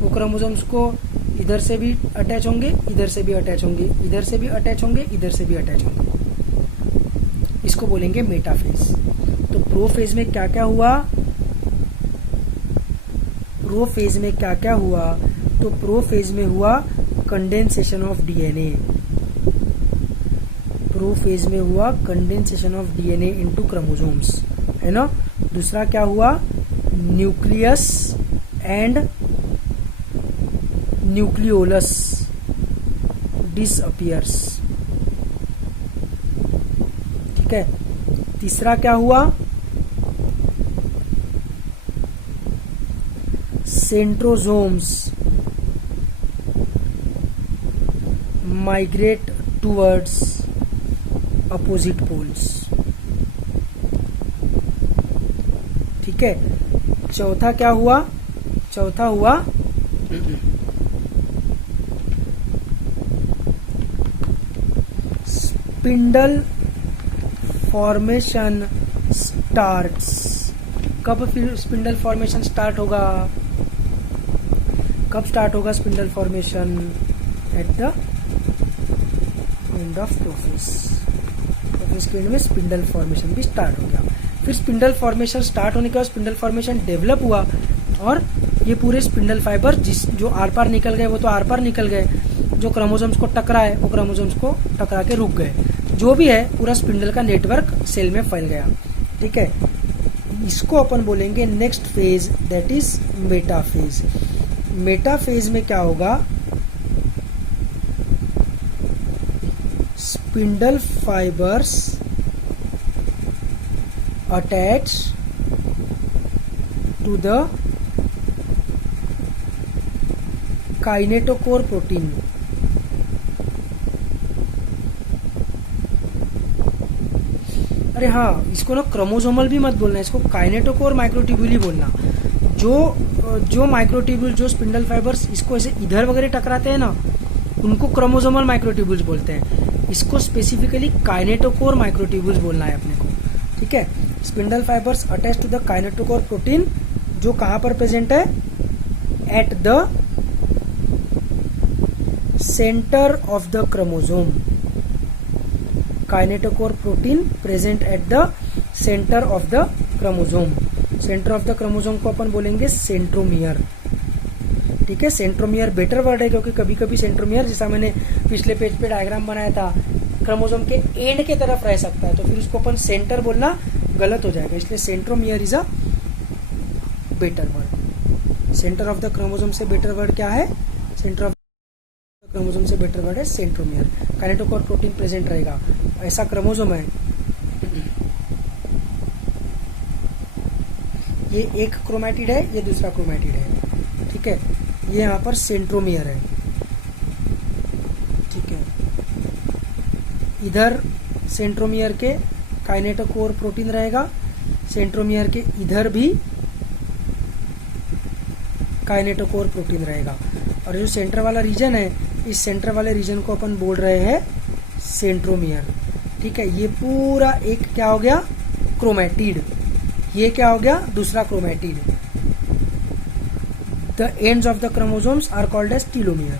वो क्रोमोसोम्स को इधर से भी अटैच होंगे, इधर से भी अटैच होंगे, इधर से भी अटैच होंगे, इधर से भी अटैच होंगे। इसको बोलेंगे मेटाफेज। तो प्रोफेज में क्या क्या हुआ, प्रोफेज में क्या क्या हुआ, तो प्रोफेज में हुआ कंडेंसेशन ऑफ डीएनए। प्रोफेज में हुआ condensation of DNA into chromosomes, है ना। दूसरा क्या हुआ, न्यूक्लियस एंड न्यूक्लियोलस डिसअपियर्स, ठीक है। तीसरा क्या हुआ, centrosomes migrate towards opposite poles, ठीक है। चौथा क्या हुआ, चौथा हुआ स्पिंडल फॉर्मेशन स्टार्ट्स। कब फिर स्पिंडल फॉर्मेशन स्टार्ट होगा, कब स्टार्ट होगा spindle formation, at the end of prophase. Prophase के एंड में स्पिंडल फॉर्मेशन भी स्टार्ट हो गया। फिर स्पिंडल फॉर्मेशन स्टार्ट होने के बाद स्पिंडल फॉर्मेशन डेवलप हुआ और ये पूरे स्पिंडल फाइबर जो आर पार निकल गए वो तो आर पार निकल गए, जो क्रोमोसोम्स को टकराए वो क्रोमोसोम्स को टकरा के रुक गए। जो भी है पूरा स्पिंडल का नेटवर्क सेल में फैल गया, ठीक है। इसको अपन बोलेंगे next phase, that is metaphase. Metaphase में क्या होगा, spindle fibres attach to the kinetochore protein. अरे हाँ, इसको ना क्रोमोसोमल भी मत बोलना, इसको काइनेटोकोर माइक्रोट्यूब्यूल ही बोलना। जो माइक्रोट्यूब्यूल, जो स्पिंडल फाइबर्स इसको ऐसे इधर वगैरह टकराते हैं ना, उनको क्रोमोसोमल माइक्रोट्यूब्यूल्स बोलते हैं। इसको स्पेसिफिकली काइनेटोकोर माइक्रोट्यूब्यूल्स बोलना है अपने को, ठीक है। Spindle fibres attach to the kinetochore protein, जो कहां पर प्रेजेंट है? At the centre of the chromosome. Kinetochore protein present at the centre of the chromosome. Centre of the chromosome को अपन बोलेंगे सेंट्रोमियर, ठीक है। सेंट्रोमियर बेटर वर्ड है, क्योंकि कभी कभी सेंट्रोमियर, जैसा मैंने पिछले पेज पे डायग्राम बनाया था, क्रोमोसोम के एंड के तरफ रह सकता है, तो फिर उसको अपन सेंटर बोलना गलत हो जाएगा, इसलिए centromere is a better word. Centre of the chromosome से बेटर वर्ड क्या है? सेंटर ऑफ द क्रोमोसोम से बेटर वर्ड है सेंट्रोमियर। काइनेटोकोर प्रोटीन प्रेजेंट रहेगा, ऐसा क्रोमोसोम है, ये एक क्रोमैटिड है, ये दूसरा क्रोमैटिड है, ठीक है। ये यहाँ पर सेंट्रोमियर है, ठीक है। इधर सेंट्रोमियर के काइनेटोकोर प्रोटीन रहेगा, सेंट्रोमियर के इधर भी काइनेटोकोर प्रोटीन रहेगा। और जो सेंटर वाला रीजन है, इस सेंटर वाले रीजन को अपन बोल रहे हैं सेंट्रोमियर, ठीक है। ये पूरा एक क्या हो गया? क्रोमैटिड। ये क्या हो गया? दूसरा chromatid. The ends of the chromosomes are called as telomere,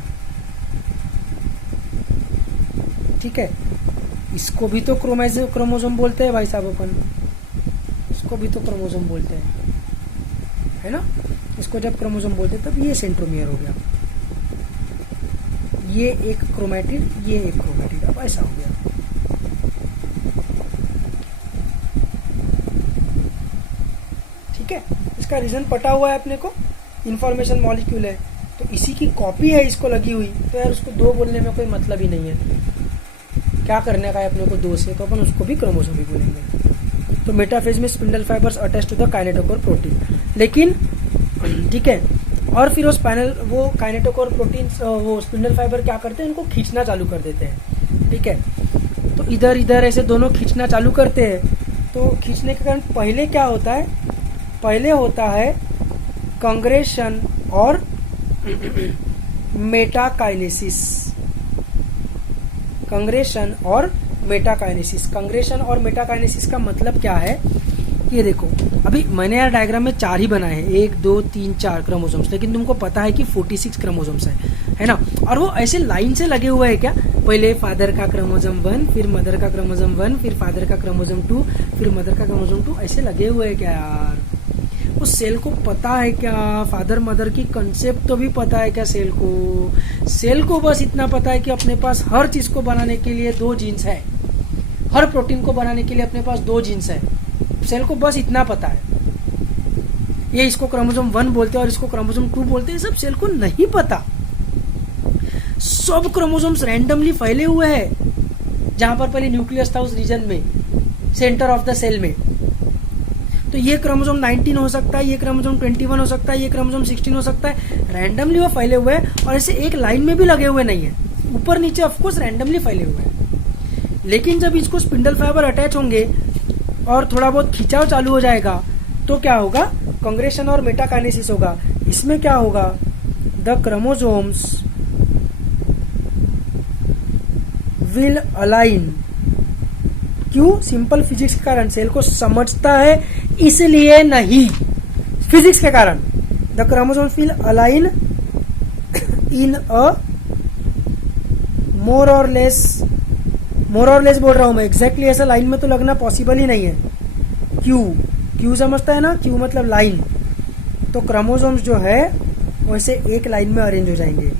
ठीक है। इसको भी तो क्रोमोसोम बोलते हैं भाई साहब अपन, इसको भी तो क्रोमोसोम बोलते हैं, है ना। इसको जब क्रोमोसोम बोलते हैं तब ये सेंट्रोमियर हो गया, ये एक क्रोमैटिड, ये एक क्रोमैटिड, अब ऐसा हो गया, ठीक है। इसका रीजन पता हुआ है अपने को, इंफॉर्मेशन मॉलिक्यूल है, तो इसी की कॉपी है इसको लगी हुई, तो यार उसको दो बोलने में कोई मतलब ही नहीं है। क्या करने का है अपने को दो से, तो अपन उसको भी क्रोमोसोम ही बोलेंगे। तो मेटाफेज में spindle fibres attach to the kinetochore protein, लेकिन ठीक है। और फिर वो काइनेटोकोर प्रोटीन, वो स्पिंडल फाइबर क्या करते हैं? इनको खींचना चालू कर देते हैं, ठीक है। तो इधर इधर ऐसे दोनों खींचना चालू करते हैं, तो खींचने के कारण पहले क्या होता है? पहले होता है कंग्रेशन और मेटाकाइनेसिस। कंग्रेशन और मेटाकाइनेसिस। कंग्रेशन और मेटाकाइनेसिस का मतलब क्या है? ये देखो, अभी मैंने यार डायग्राम में 4 ही बनाए हैं, 1 2 3 4 क्रोमोसोम्स, लेकिन तुमको पता है कि 46 क्रोमोसोम्स है ना। और वो ऐसे लाइन से लगे हुए हैं क्या? पहले फादर का क्रोमोसोम 1, फिर मदर का क्रोमोसोम 1, फिर फादर का क्रोमोसोम 2, फिर मदर का क्रोमोसोम 2, ऐसे लगे हुए हैं क्या यार? उस सेल को पता है क्या? फादर मदर की कंसेप्ट तो भी पता है क्या सेल को? सेल को बस इतना पता है कि अपने पास हर चीज को बनाने के लिए 2 जीन्स है, हर प्रोटीन को बनाने के लिए अपने पास 2 जीन्स है। सेल को बस इतना पता है। ये इसको क्रोमोसोम 1 बोलते हैं और इसको क्रोमोसोम 2 बोलते हैं, सब सेल को नहीं पता। सब क्रोमोसोम्स रैंडमली फैले हुए हैं, जहां पर पहले न्यूक्लियस था उस रीजन में, सेंटर ऑफ द सेल में। तो ये क्रोमोसोम 19 हो सकता है, ये क्रोमोसोम 21 हो सकता है, ये क्रोमोसोम 16 हो सकता है। रैंडमली वो फैले हुए हैं और ऐसे एक लाइन में भी लगे हुए नहीं है, ऊपर नीचे ऑफकोर्स रैंडमली फैले हुए हैं। लेकिन जब इसको स्पिंडल फाइबर अटैच होंगे और थोड़ा बहुत खिंचाव चालू हो जाएगा, तो क्या होगा? कंग्रेशन और मेटाकाइनेसिस होगा। इसमें क्या होगा? The chromosomes will align. क्यों? सिंपल फिजिक्स के कारण। सेल को समझता है इसलिए नहीं, फिजिक्स के कारण। The chromosomes will align in a more or less बोल रहा हूं मैं, एग्जैक्टली ऐसा लाइन में तो लगना पॉसिबल ही नहीं है। क्यू समझता है ना? क्यू मतलब लाइन। तो क्रोमोसोम्स जो है वैसे एक लाइन में अरेंज हो जाएंगे,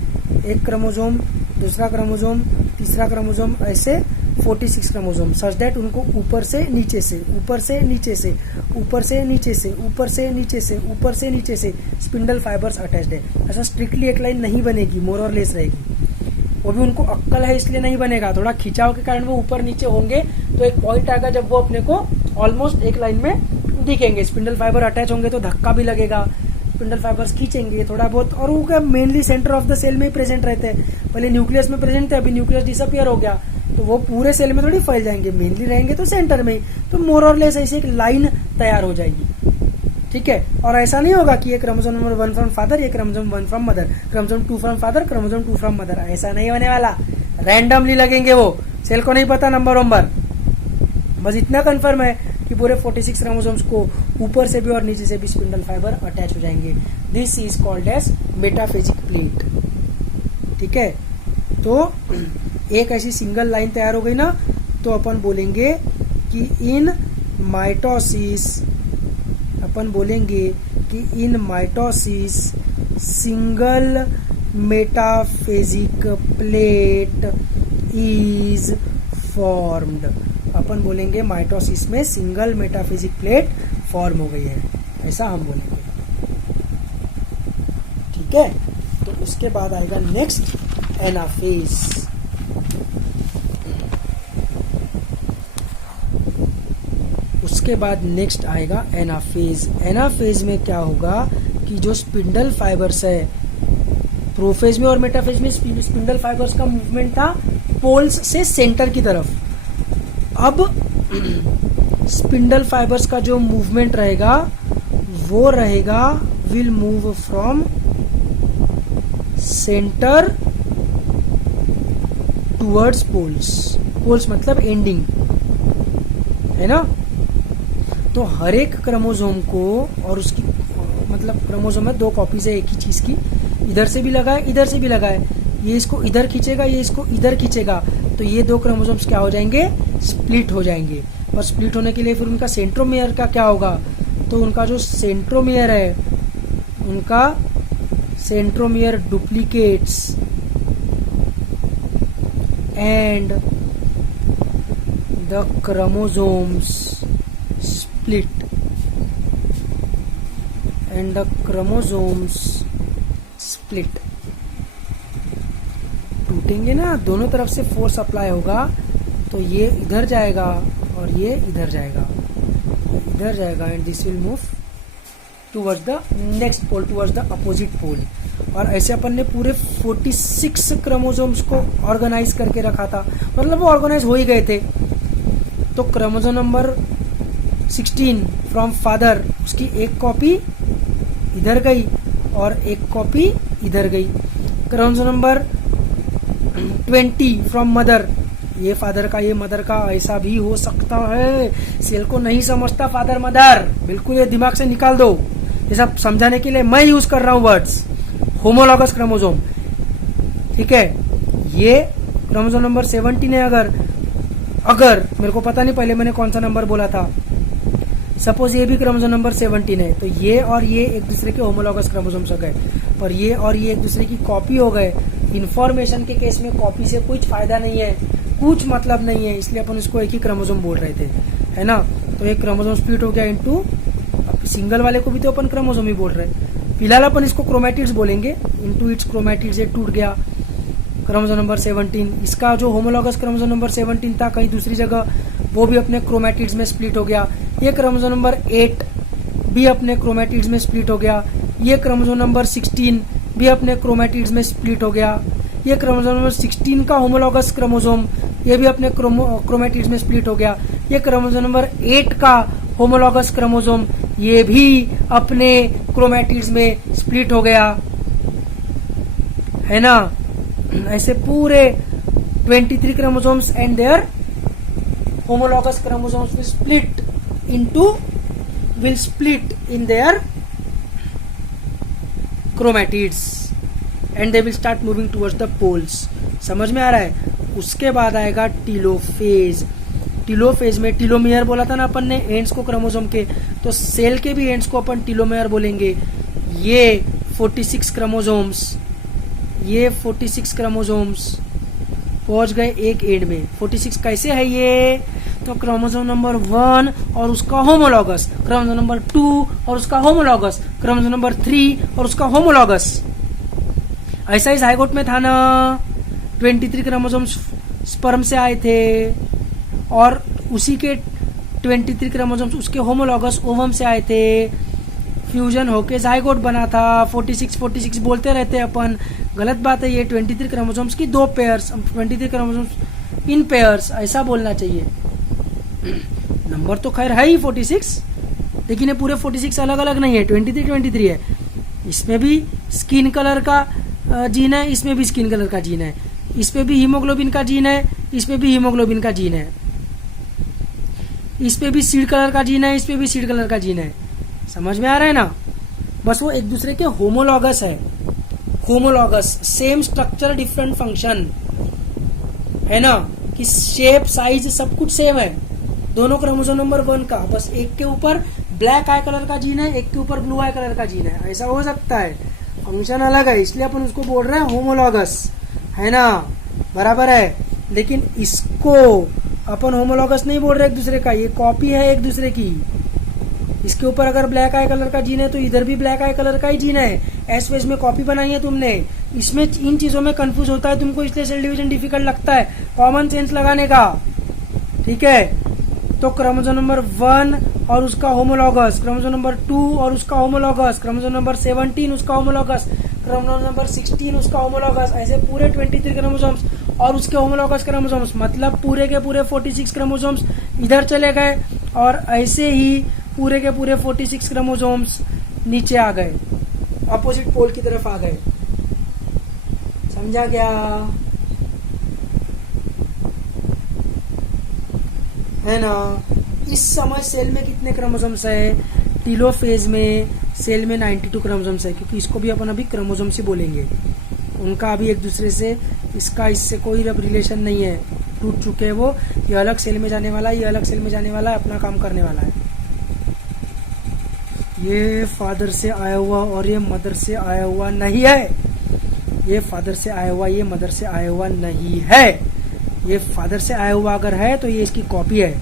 एक क्रोमोसोम, दूसरा क्रोमोसोम, तीसरा क्रोमोसोम, ऐसे 46 क्रोमोसोम, सच दैट उनको ऊपर से नीचे से, ऊपर से नीचे से, ऊपर से नीचे से, ऊपर से नीचे से, ऊपर से नीचे से स्पिंडल फाइबर्स अटैच्ड है। ऐसा स्ट्रिक्टली एक लाइन नहीं बनेगी, मोर और लेस रहेगी। वो भी उनको अक्कल है इसलिए नहीं बनेगा, थोड़ा खिंचाव के कारण वो ऊपर नीचे होंगे। तो एक पॉइंट आएगा जब वो अपने को ऑलमोस्ट एक लाइन में दिखेंगे, स्पिंडल फाइबर अटैच होंगे तो धक्का भी लगेगा, स्पिंडल फाइबर्स खींचेंगे थोड़ा बहुत, और वो क्या mainly centre of the cell में ही प्रेजेंट रहते हैं। पहले न्यूक्लियस में प्रेजेंट थे, अभी न्यूक्लियस डिसअपियर हो गया तो वो पूरे सेल में थोड़ी फैल जाएंगे, मेनली रहेंगे तो सेंटर में ही। तो मोर और लेस ऐसी एक लाइन तैयार हो जाएगी, ठीक है। और ऐसा नहीं होगा कि ये क्रोमोसोम नंबर 1 फ्रॉम फादर, ये chromosome 1 from mother, chromosome 2 from father, chromosome 2 from mother, ऐसा नहीं होने वाला। रैंडमली लगेंगे वो, सेल को नहीं पता नंबर वंबर। बस इतना कंफर्म है कि पूरे 46 क्रोमोसोम्स को ऊपर से भी और नीचे से भी स्पिंडल फाइबर अटैच हो जाएंगे। This is called as metaphasic plate, ठीक है। तो एक ऐसी सिंगल लाइन तैयार हो गई ना, तो अपन बोलेंगे कि इन माइटोसिस, अपन बोलेंगे कि in mitosis single metaphasic plate is formed. अपन बोलेंगे माइटोसिस में सिंगल मेटाफेजिक प्लेट फॉर्म हो गई है, ऐसा हम बोलेंगे, ठीक है। तो उसके बाद आएगा नेक्स्ट एनाफेज। उसके बाद नेक्स्ट आएगा एनाफेज। एनाफेज में क्या होगा कि जो स्पिंडल फाइबर्स है, प्रोफेज में और मेटाफेज में स्पिंडल फाइबर्स का मूवमेंट था पोल्स से सेंटर की तरफ। अब स्पिंडल फाइबर्स का जो मूवमेंट रहेगा वो रहेगा will move from centre towards poles. Poles मतलब एंडिंग, है ना। तो हर एक क्रोमोसोम को, और उसकी मतलब क्रोमोसोम में 2 कॉपीज है एक ही चीज की, इधर से भी लगाए इधर से भी लगाए, ये इसको इधर खींचेगा ये इसको इधर खींचेगा, तो ये 2 क्रोमोसोम्स क्या हो जाएंगे, स्प्लिट हो जाएंगे। और स्प्लिट होने के लिए फिर उनका सेंट्रोमियर का क्या होगा, तो उनका जो सेंट्रोमियर है, उनका centromere duplicates and the chromosomes split and the chromosomes split. टूटेंगे ना, दोनों तरफ से फोर्स अप्लाई होगा, तो ये इधर जाएगा और ये इधर जाएगा, इधर जाएगा, and this will move towards the next pole, towards the opposite pole. और ऐसे अपन ने पूरे 46 क्रोमोसोम्स को ऑर्गेनाइज करके रखा था, मतलब वो ऑर्गेनाइज हो ही गए थे। तो क्रोमोसोम नंबर 16 फ्रॉम फादर, उसकी एक कॉपी इधर गई और एक कॉपी इधर गई। क्रोमोसोम नंबर 20 फ्रॉम मदर, ये फादर का ये मदर का, ऐसा भी हो सकता है। सेल को नहीं समझता फादर मदर, बिल्कुल ये दिमाग से निकाल दो। ये सब समझाने के लिए मैं यूज कर रहा हूं वर्ड्स। होमोलॉगस क्रोमोसोम, ठीक है। ये क्रोमोसोम नंबर 17 है। अगर मेरे को पता नहीं पहले मैंने कौन सा नंबर बोला था, सपोज ये भी क्रोमोसोम नंबर 17 है, तो ये और ये एक दूसरे के होमोलॉगस क्रोमोसोम्स हो गए, पर ये और ये एक दूसरे की कॉपी हो गए। इन्फॉर्मेशन के केस में कॉपी से कुछ फायदा नहीं है, कुछ मतलब नहीं है, इसलिए अपन इसको एक ही क्रोमोसोम बोल रहे थे, है ना। तो एक क्रोमोसोम स्प्लिट हो गया इनटू, सिंगल वाले को भी तो अपन क्रोमोसोम ही बोल रहे हैं, फिलहाल अपन इसको क्रोमैटिड्स बोलेंगे। इनटू इट्स क्रोमैटिड्स, ये टूट गया क्रोमोसोम नंबर 17। इसका जो होमोलॉगस क्रोमोसोम नंबर 17 था कहीं दूसरी जगह, वो भी अपने क्रोमैटिड्स में स्प्लिट हो गया। ये क्रोमोसोम नंबर 8 भी अपने क्रोमैटिड्स में स्प्लिट हो गया। ये क्रोमोसोम नंबर 16 भी अपने क्रोमैटिड्स में स्प्लिट हो गया। ये क्रोमोसोम नंबर 16 का होमोलॉगस क्रोमोसोम, ये भी अपने क्रोमैटिड्स में स्प्लिट हो गया। ये क्रोमोसोम नंबर 8 का होमोलॉगस क्रोमोसोम, ये भी अपने क्रोमैटिड्स में स्प्लिट हो गया, है ना। ऐसे पूरे 23 chromosomes and their homologous chromosomes will split in their chromatids and they will start moving towards the poles। समझ में आ रहा है। उसके बाद आएगा टीलोफेज। टीलोफेज में टीलोमेयर बोला था ना अपन ने, एंड्स को क्रोमोसोम के, तो सेल के भी एंड्स को अपन टीलोमेयर बोलेंगे। ये 46 क्रोमोसोम्स, ये 46 क्रोमोसोम्स पहुंच गए एक एंड में। 46 कैसे है ये, तो क्रोमोसोम नंबर 1 और उसका होमोलॉगस, क्रोमोसोम नंबर 2 और उसका होमोलॉगस, क्रोमोसोम नंबर 3 और उसका होमोलॉगस। ऐसा ही जाइगोट में था ना, 23 क्रोमोसोम स्पर्म से आए थे और उसी के 23 क्रोमोसोम्स उसके होमोलॉगस ओवम से आए थे, फ्यूजन होके जाइगोट बना था। 46 बोलते रहते हैं अपन, गलत बात है ये। 23 क्रोमोसोम्स की 2 पेयर्स, 23 क्रोमोसोम्स इन पेयर्स, ऐसा बोलना चाहिए। नंबर तो खैर है ही 46, लेकिन ये पूरे 46 अलग अलग नहीं है, 23 है। इसमें भी स्किन कलर का जीन है, इसमें भी स्किन कलर का जीन है, इसमें भी हीमोग्लोबिन का जीन है, इसमें भी हीमोग्लोबिन का जीन है, इसमें भी सीड कलर का जीन है, इसमें भी सीड कलर का जीन है। समझ में आ रहा है ना? बस वो एक दूसरे के होमोलॉगस है। Homologous, same structure different function, है ना? कि शेप साइज सब कुछ सेम है दोनों क्रोमोसोम नंबर 1 का। बस एक के ऊपर ब्लैक आई कलर का जीन है, एक के ऊपर ब्लू आई कलर का जीन है, ऐसा हो सकता है। फंक्शन अलग है, इसलिए अपन उसको बोल रहे हैं होमोलॉगस, है ना? बराबर है। लेकिन इसको अपन होमोलॉगस नहीं बोल रहे एक दूसरे का, ये कॉपी है एक दूसरे की। इसके ऊपर अगर ब्लैक आई कलर का जीन है तो इधर भी ब्लैक आई कलर का ही जीन है। एस फेज में कॉपी बनाई है तुमने। इसमें इन चीजों में कंफ्यूज होता है तुमको, इसलिए सेल डिवीजन डिफिकल्ट लगता है, कॉमन सेंस लगाने का। ठीक है, तो क्रोमोसोम नंबर 1 और उसका होमोलॉगस, क्रोमोसोम नंबर 2 और उसका होमोलॉगस, क्रोमोसोम नंबर 17 उसका होमोलॉगस, क्रोमोसोम नंबर 16 उसका होमोलॉगस, ऐसे पूरे 23 क्रोमोसोम्स और उसके होमोलॉगस क्रोमोसोम्स, मतलब पूरे के पूरे 46 क्रोमोसोम्स इधर चले गए और ऐसे ही पूरे के पूरे 46 क्रोमोसोम्स नीचे आ गए, अपोजिट पोल की तरफ आ गए। समझा क्या? है ना? इस समय सेल में कितने क्रोमोसोम्स है? टीलोफेज में सेल में 92 क्रोमोसोम्स है, क्योंकि इसको भी अपन अभी क्रोमोसोम्स ही बोलेंगे। उनका अभी एक दूसरे से इसका इससे कोई अब रिलेशन नहीं है, टूट चुके हैं वो। ये अलग सेल में जाने वाला है, ये अलग सेल में जाने वाला है, अपना काम करने वाला है। ये फादर से आया हुआ और ये मदर से आया हुआ नहीं है। ये फादर से आया हुआ, ये मदर से आया हुआ नहीं है। ये फादर से आया हुआ अगर है तो ये इसकी कॉपी है,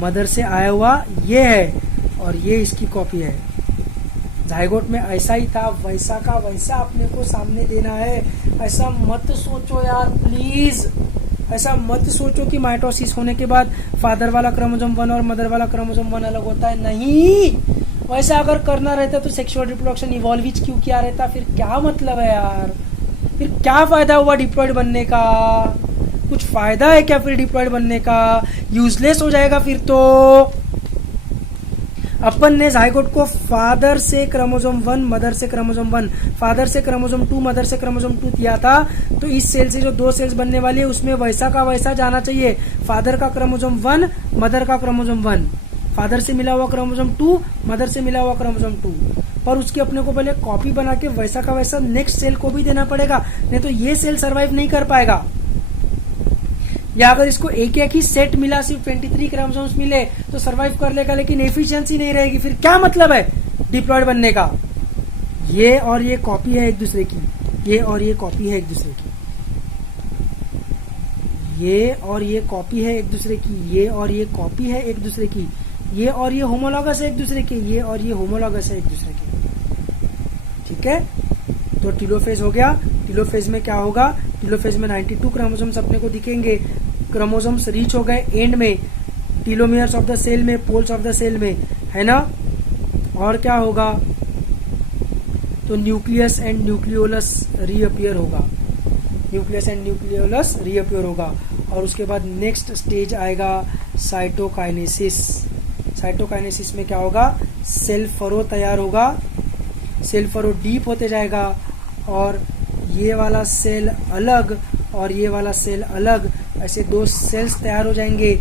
मदर से आया हुआ ये है और ये इसकी कॉपी है। जाइगोट में ऐसा ही था, वैसा का वैसा अपने को सामने देना है। ऐसा मत सोचो यार प्लीज, ऐसा मत सोचो कि माइटोसिस होने के बाद फादर वाला क्रोमोसोम 1 और मदर वाला क्रोमोसोम 1 अलग होता है। नहीं, वैसा अगर करना रहता तो सेक्सुअल रिप्रोडक्शन इवॉल्व क्यों किया रहता? फिर क्या मतलब है यार? फिर क्या फायदा हुआ डिप्लॉयड बनने का? कुछ फायदा है क्या फिर डिप्लॉयड बनने का? यूजलेस हो जाएगा फिर तो। अपन ने जाइगोट को फादर से क्रोमोसोम 1 मदर से क्रोमोसोम 1, फादर से क्रोमोसोम 2 मदर से क्रोमोसोम 2 दिया था। तो इस सेल से जो 2 सेल्स बनने वाली है उसमें वैसा का वैसा जाना चाहिए। फादर का क्रोमोसोम 1, मदर का क्रोमोसोम 1, फादर से मिला हुआ क्रोमोसोम 2, मदर से मिला हुआ क्रोमोसोम 2। पर उसकी अपने को पहले कॉपी बना के वैसा का वैसा नेक्स्ट सेल को भी देना पड़ेगा, नहीं तो ये सेल सरवाइव नहीं कर पाएगा। या अगर इसको एक एक ही सेट मिला, सिर्फ 23 क्रोमोसोम्स मिले तो सरवाइव कर लेगा, लेकिन एफिशिएंसी नहीं रहेगी। फिर क्या मतलब है डिप्लॉयड बनने का? ये और ये कॉपी है एक दूसरे की, ये और ये कॉपी है एक दूसरे की, ये और ये कॉपी है एक दूसरे की, ये और ये कॉपी है एक दूसरे की, ये और ये होमोलॉगस है एक दूसरे के, ये और ये होमोलॉगस है एक दूसरे के। ठीक है, तो टीलोफेज हो गया। टीलोफेज में क्या होगा? टीलोफेज में 92 क्रोमोसोम्स अपने को दिखेंगे। क्रोमोसोम्स रीच हो गए एंड में, टीलोमियर्स ऑफ द सेल में, पोल्स ऑफ द सेल में, है ना? और क्या होगा? तो न्यूक्लियस एंड न्यूक्लियोलस रीअपियर होगा, न्यूक्लियस एंड न्यूक्लियोलस रीअपियर होगा। और उसके बाद नेक्स्ट स्टेज आएगा साइटोकाइनेसिस। साइटोकाइनेसिस में क्या होगा? सेल फरो तैयार होगा, सेल फरो डीप होते जाएगा और ये वाला सेल अलग और ये वाला सेल अलग, ऐसे 2 सेल्स तैयार हो जाएंगे।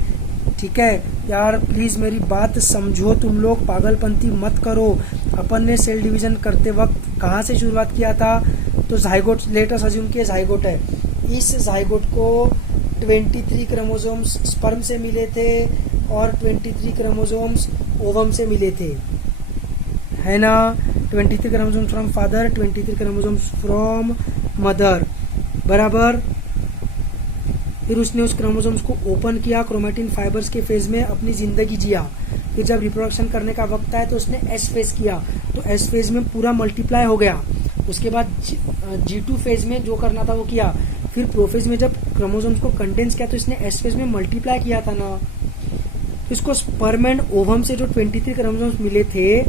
ठीक है यार, प्लीज मेरी बात समझो, तुम लोग पागलपंती मत करो। अपन ने सेल डिवीजन करते वक्त कहाँ से शुरुआत किया था? तो जाइगोट, लेट अस अज्यूम कि जाइगोट है। इस जाइगोट को 23 क्रोमोसोम्स स्पर्म से मिले थे और 23 क्रोमोसोम्स ओवम से मिले थे, है ना? 23 chromosomes from father, 23 chromosomes from mother, बराबर। फिर उसने उस क्रोमोसोम्स को ओपन किया, क्रोमेटिन फाइबर्स के फेज में अपनी जिंदगी जिया। फिर जब रिप्रोडक्शन करने का वक्त आया तो उसने एस फेज किया, तो एस फेज में पूरा मल्टीप्लाई हो गया। उसके बाद G2 फेज में जो करना था वो किया। फिर प्रोफेज में जब क्रोमोसोम्स को कंडेंस किया तो इसने एस फेज में मल्टीप्लाई किया था ना। इसको स्पर्म एंड ओवम से जो 23 क्रोमोसोम्स मिले थे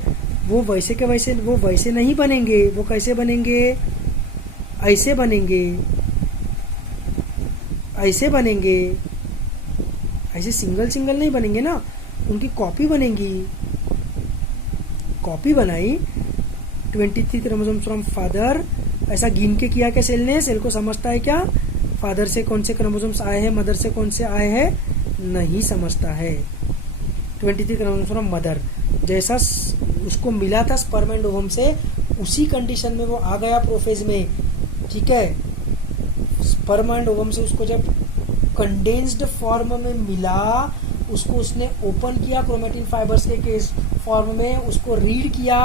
वो वैसे के वैसे वो वैसे नहीं बनेंगे। वो कैसे बनेंगे? ऐसे बनेंगे, ऐसे बनेंगे, ऐसे सिंगल सिंगल नहीं बनेंगे ना, उनकी कॉपी बनेंगी। कॉपी बनाई 23 क्रोमोसोम्स फ्रॉम फादर, ऐसा गिन के किया क्या सेल ने? सेल को समझता है क्या फादर से कौन से क्रोमोसोम्स आए हैं, मदर से कौन से आए हैं? नहीं समझता है। 23 क्रोमोसोम्स फ्रॉम मदर, जैसा उसको मिला था स्पर्म एंड ओवम से, उसी कंडीशन में वो आ गया प्रोफेज में। ठीक है, स्पर्म एंड ओवम से उसको जब कंडेंस्ड फॉर्म में मिला, उसको उसने ओपन किया क्रोमेटिन फाइबर्स के केस फॉर्म में, उसको रीड किया,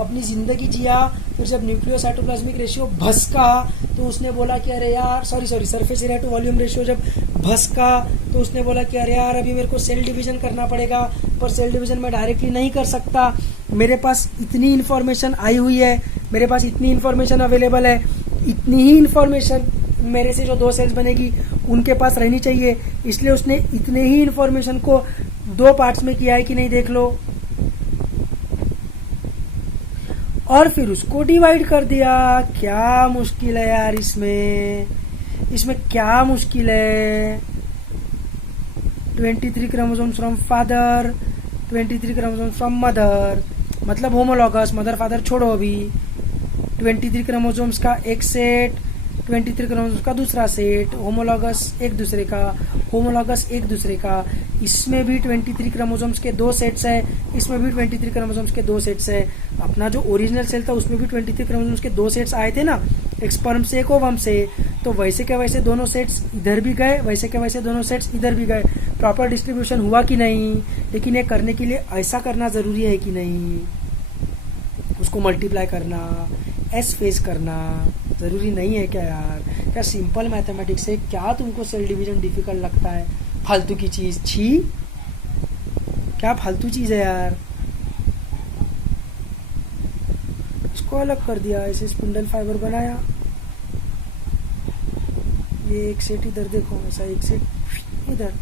अपनी जिंदगी जिया। फिर जब न्यूक्लियोसाइटोप्लाज्मिक रेशियो भसका तो उसने बोला कि अरे यार sorry surface area to volume ratio जब भसका तो उसने बोला कि अरे यार अभी मेरे को सेल डिवीजन करना पड़ेगा, पर सेल डिवीजन मैं डायरेक्टली नहीं कर सकता, मेरे पास इतनी इन्फॉर्मेशन आई हुई है, मेरे पास इतनी इन्फॉर्मेशन अवेलेबल है, इतनी ही इन्फॉर्मेशन मेरे से जो 2 सेल्स बनेगी उनके पास रहनी चाहिए, इसलिए उसने इतने ही इन्फॉर्मेशन को 2 पार्ट्स में किया है कि नहीं, देख लो। और फिर उसको डिवाइड कर दिया। क्या मुश्किल है यार इसमें क्या मुश्किल है? 23 chromosomes from father, 23 chromosomes from mother, मतलब होमोलॉगस, मदर फादर छोड़ो अभी। 23 क्रोमोसोम्स का एक सेट, 23 क्रोमोसोम्स का दूसरा सेट, होमोलॉगस एक दूसरे का, होमोलॉगस एक दूसरे का। इसमें भी 23 क्रोमोसोम्स के 2 सेट्स है, इसमें भी 23 क्रोमोसोम्स के 2 सेट्स है। अपना जो ओरिजिनल सेल था उसमें भी 23 क्रोमोसोम्स के 2 सेट्स आए थे ना, एक स्पर्म से एक ओवम से। तो वैसे के वैसे दोनों सेट्स इधर भी गए, वैसे के वैसे दोनों सेट्स इधर भी गए। प्रॉपर डिस्ट्रीब्यूशन हुआ कि नहीं? लेकिन ये करने के लिए ऐसा करना जरूरी है कि नहीं? उसको मल्टीप्लाई करना, एस फेस करना जरूरी नहीं है क्या यार? क्या सिंपल मैथमेटिक्स है? क्या तुमको सेल डिवीजन डिफिकल्ट लगता है? फालतू की चीज, छी, क्या फालतू चीज है यार। इसको अलग कर दिया, ऐसे स्पिंडल फाइबर बनाया, ये एक सेट इधर देखो, ऐसा एक सेट इधर,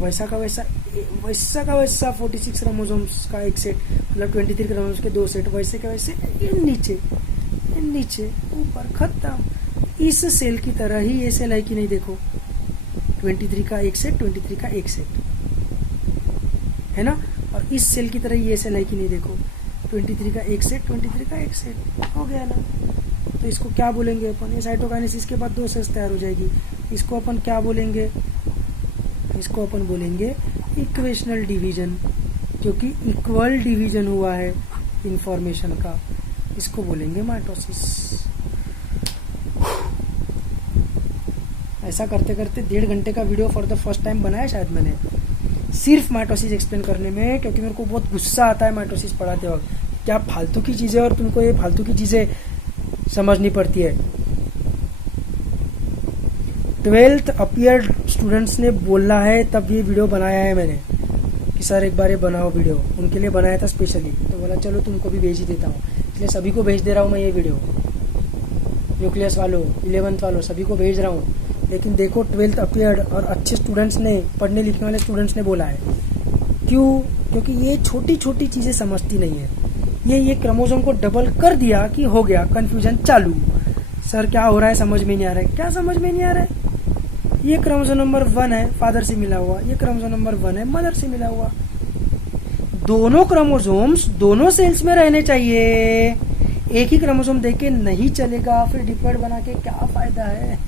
वैसा का वैसा 46 क्रोमोसोम्स का एक सेट, मतलब 23 क्रोमोसोम्स के 2 सेट, वैसे के वैसे नीचे ऊपर, खत्म। इस सेल की तरह ही ये सेल है कि नहीं, देखो 23 का एक सेट, 23 का एक सेट है ना। और इस सेल की तरह ये सेल है कि नहीं, देखो 23 का एक सेट, 23 का एक सेट, हो गया ना। तो इसको क्या बोलेंगे अपन? ये साइटोकाइनेसिस के बाद 2 सेल्स तैयार हो जाएगी। इसको अपन क्या बोलेंगे? इसको अपन बोलेंगे इक्वेशनल डिवीजन, क्योंकि इक्वल डिवीजन हुआ है इंफॉर्मेशन का। इसको बोलेंगे माइटोसिस। ऐसा करते करते 1.5 घंटे का video for the first time बनाया शायद मैंने, सिर्फ माइटोसिस एक्सप्लेन करने में, क्योंकि मेरे को बहुत गुस्सा आता है माइटोसिस पढ़ाते वक्त। क्या फालतू की चीजें, और तुमको ये फालतू की चीजें समझनी पड़ती है। 12th अपीयर्ड स्टूडेंट्स ने बोला है, तब ये वीडियो बनाया है मैंने कि सर एक बार ये बनाओ वीडियो, उनके लिए बनाया था स्पेशली। तो बोला चलो तुमको भी भेज ही देता हूँ, इसलिए सभी को भेज दे रहा हूँ मैं ये वीडियो। न्यूक्लियस वालों, 11th वालों, सभी को भेज रहा हूँ। लेकिन देखो 12th अपीयर्ड और अच्छे स्टूडेंट्स ने, पढ़ने लिखने वाले स्टूडेंट्स ने बोला है। क्यों? क्योंकि ये छोटी छोटी चीजें समझती नहीं है। ये क्रोमोसोम को डबल कर दिया कि हो गया, कंफ्यूजन चालू। सर क्या हो रहा है, समझ में नहीं आ रहा है। क्या समझ में नहीं आ रहा है? ये क्रोमोसोम नंबर 1 है, फादर से मिला हुआ, ये क्रोमोसोम नंबर 1 है, मदर से मिला हुआ। दोनों क्रोमोसोम्स दोनों सेल्स में रहने चाहिए। एक ही क्रोमोसोम देके नहीं चलेगा, फिर डिप्लॉइड बना के क्या फायदा है?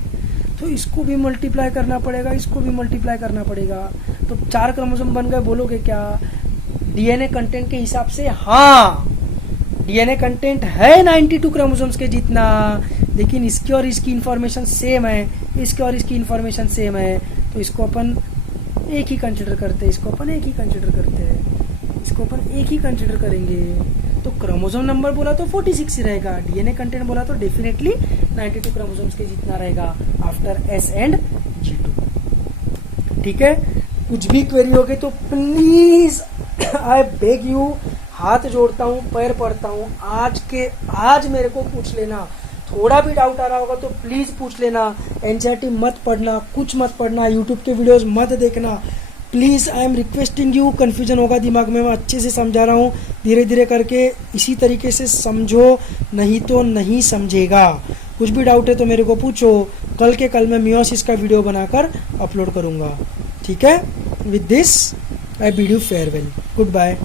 तो इसको भी मल्टीप्लाई करना पड़ेगा, इसको भी मल्टीप्लाई करना पड़ेगा। तो 4 क्रोमोसोम बन गए, बोलोगे क्या? डीएनए कंटेंट के हिसाब से हाँ, डीएनए कंटेंट है 92 क्रोमोसोम्स के जितना, लेकिन इसकी और इसकी इंफॉर्मेशन सेम है, इसकी और इसकी इंफॉर्मेशन सेम है। तो इसको अपन एक ही कंसिडर करते हैं, इसको अपन एक ही कंसिडर करते हैं, इसको अपन एक ही कंसिडर करेंगे। तो क्रोमोसोम नंबर बोला तो 46 ही रहेगा, डीएनए कंटेंट बोला तो डेफिनेटली 92 क्रोमोसोम्स के जितना रहेगा आफ्टर S एंड G2। ठीक है, कुछ भी क्वेरी हो गई तो प्लीज आई बेग यू, हाथ जोड़ता हूँ, पैर पड़ता हूँ, आज मेरे को पूछ लेना। थोड़ा भी डाउट आ रहा होगा तो प्लीज पूछ लेना। एनसीईआरटी मत पढ़ना, कुछ मत पढ़ना, यूट्यूब के वीडियोस मत देखना, please I am requesting you, confusion होगा दिमाग में, मैं अच्छे से समझा रहा हूँ, धीरे धीरे करके इसी तरीके से समझो, नहीं तो नहीं समझेगा। कुछ भी डाउट है तो मेरे को पूछो, कल के कल मैं मियोसिस का वीडियो बनाकर अपलोड करूँगा। ठीक है, with this I bid you farewell, good bye.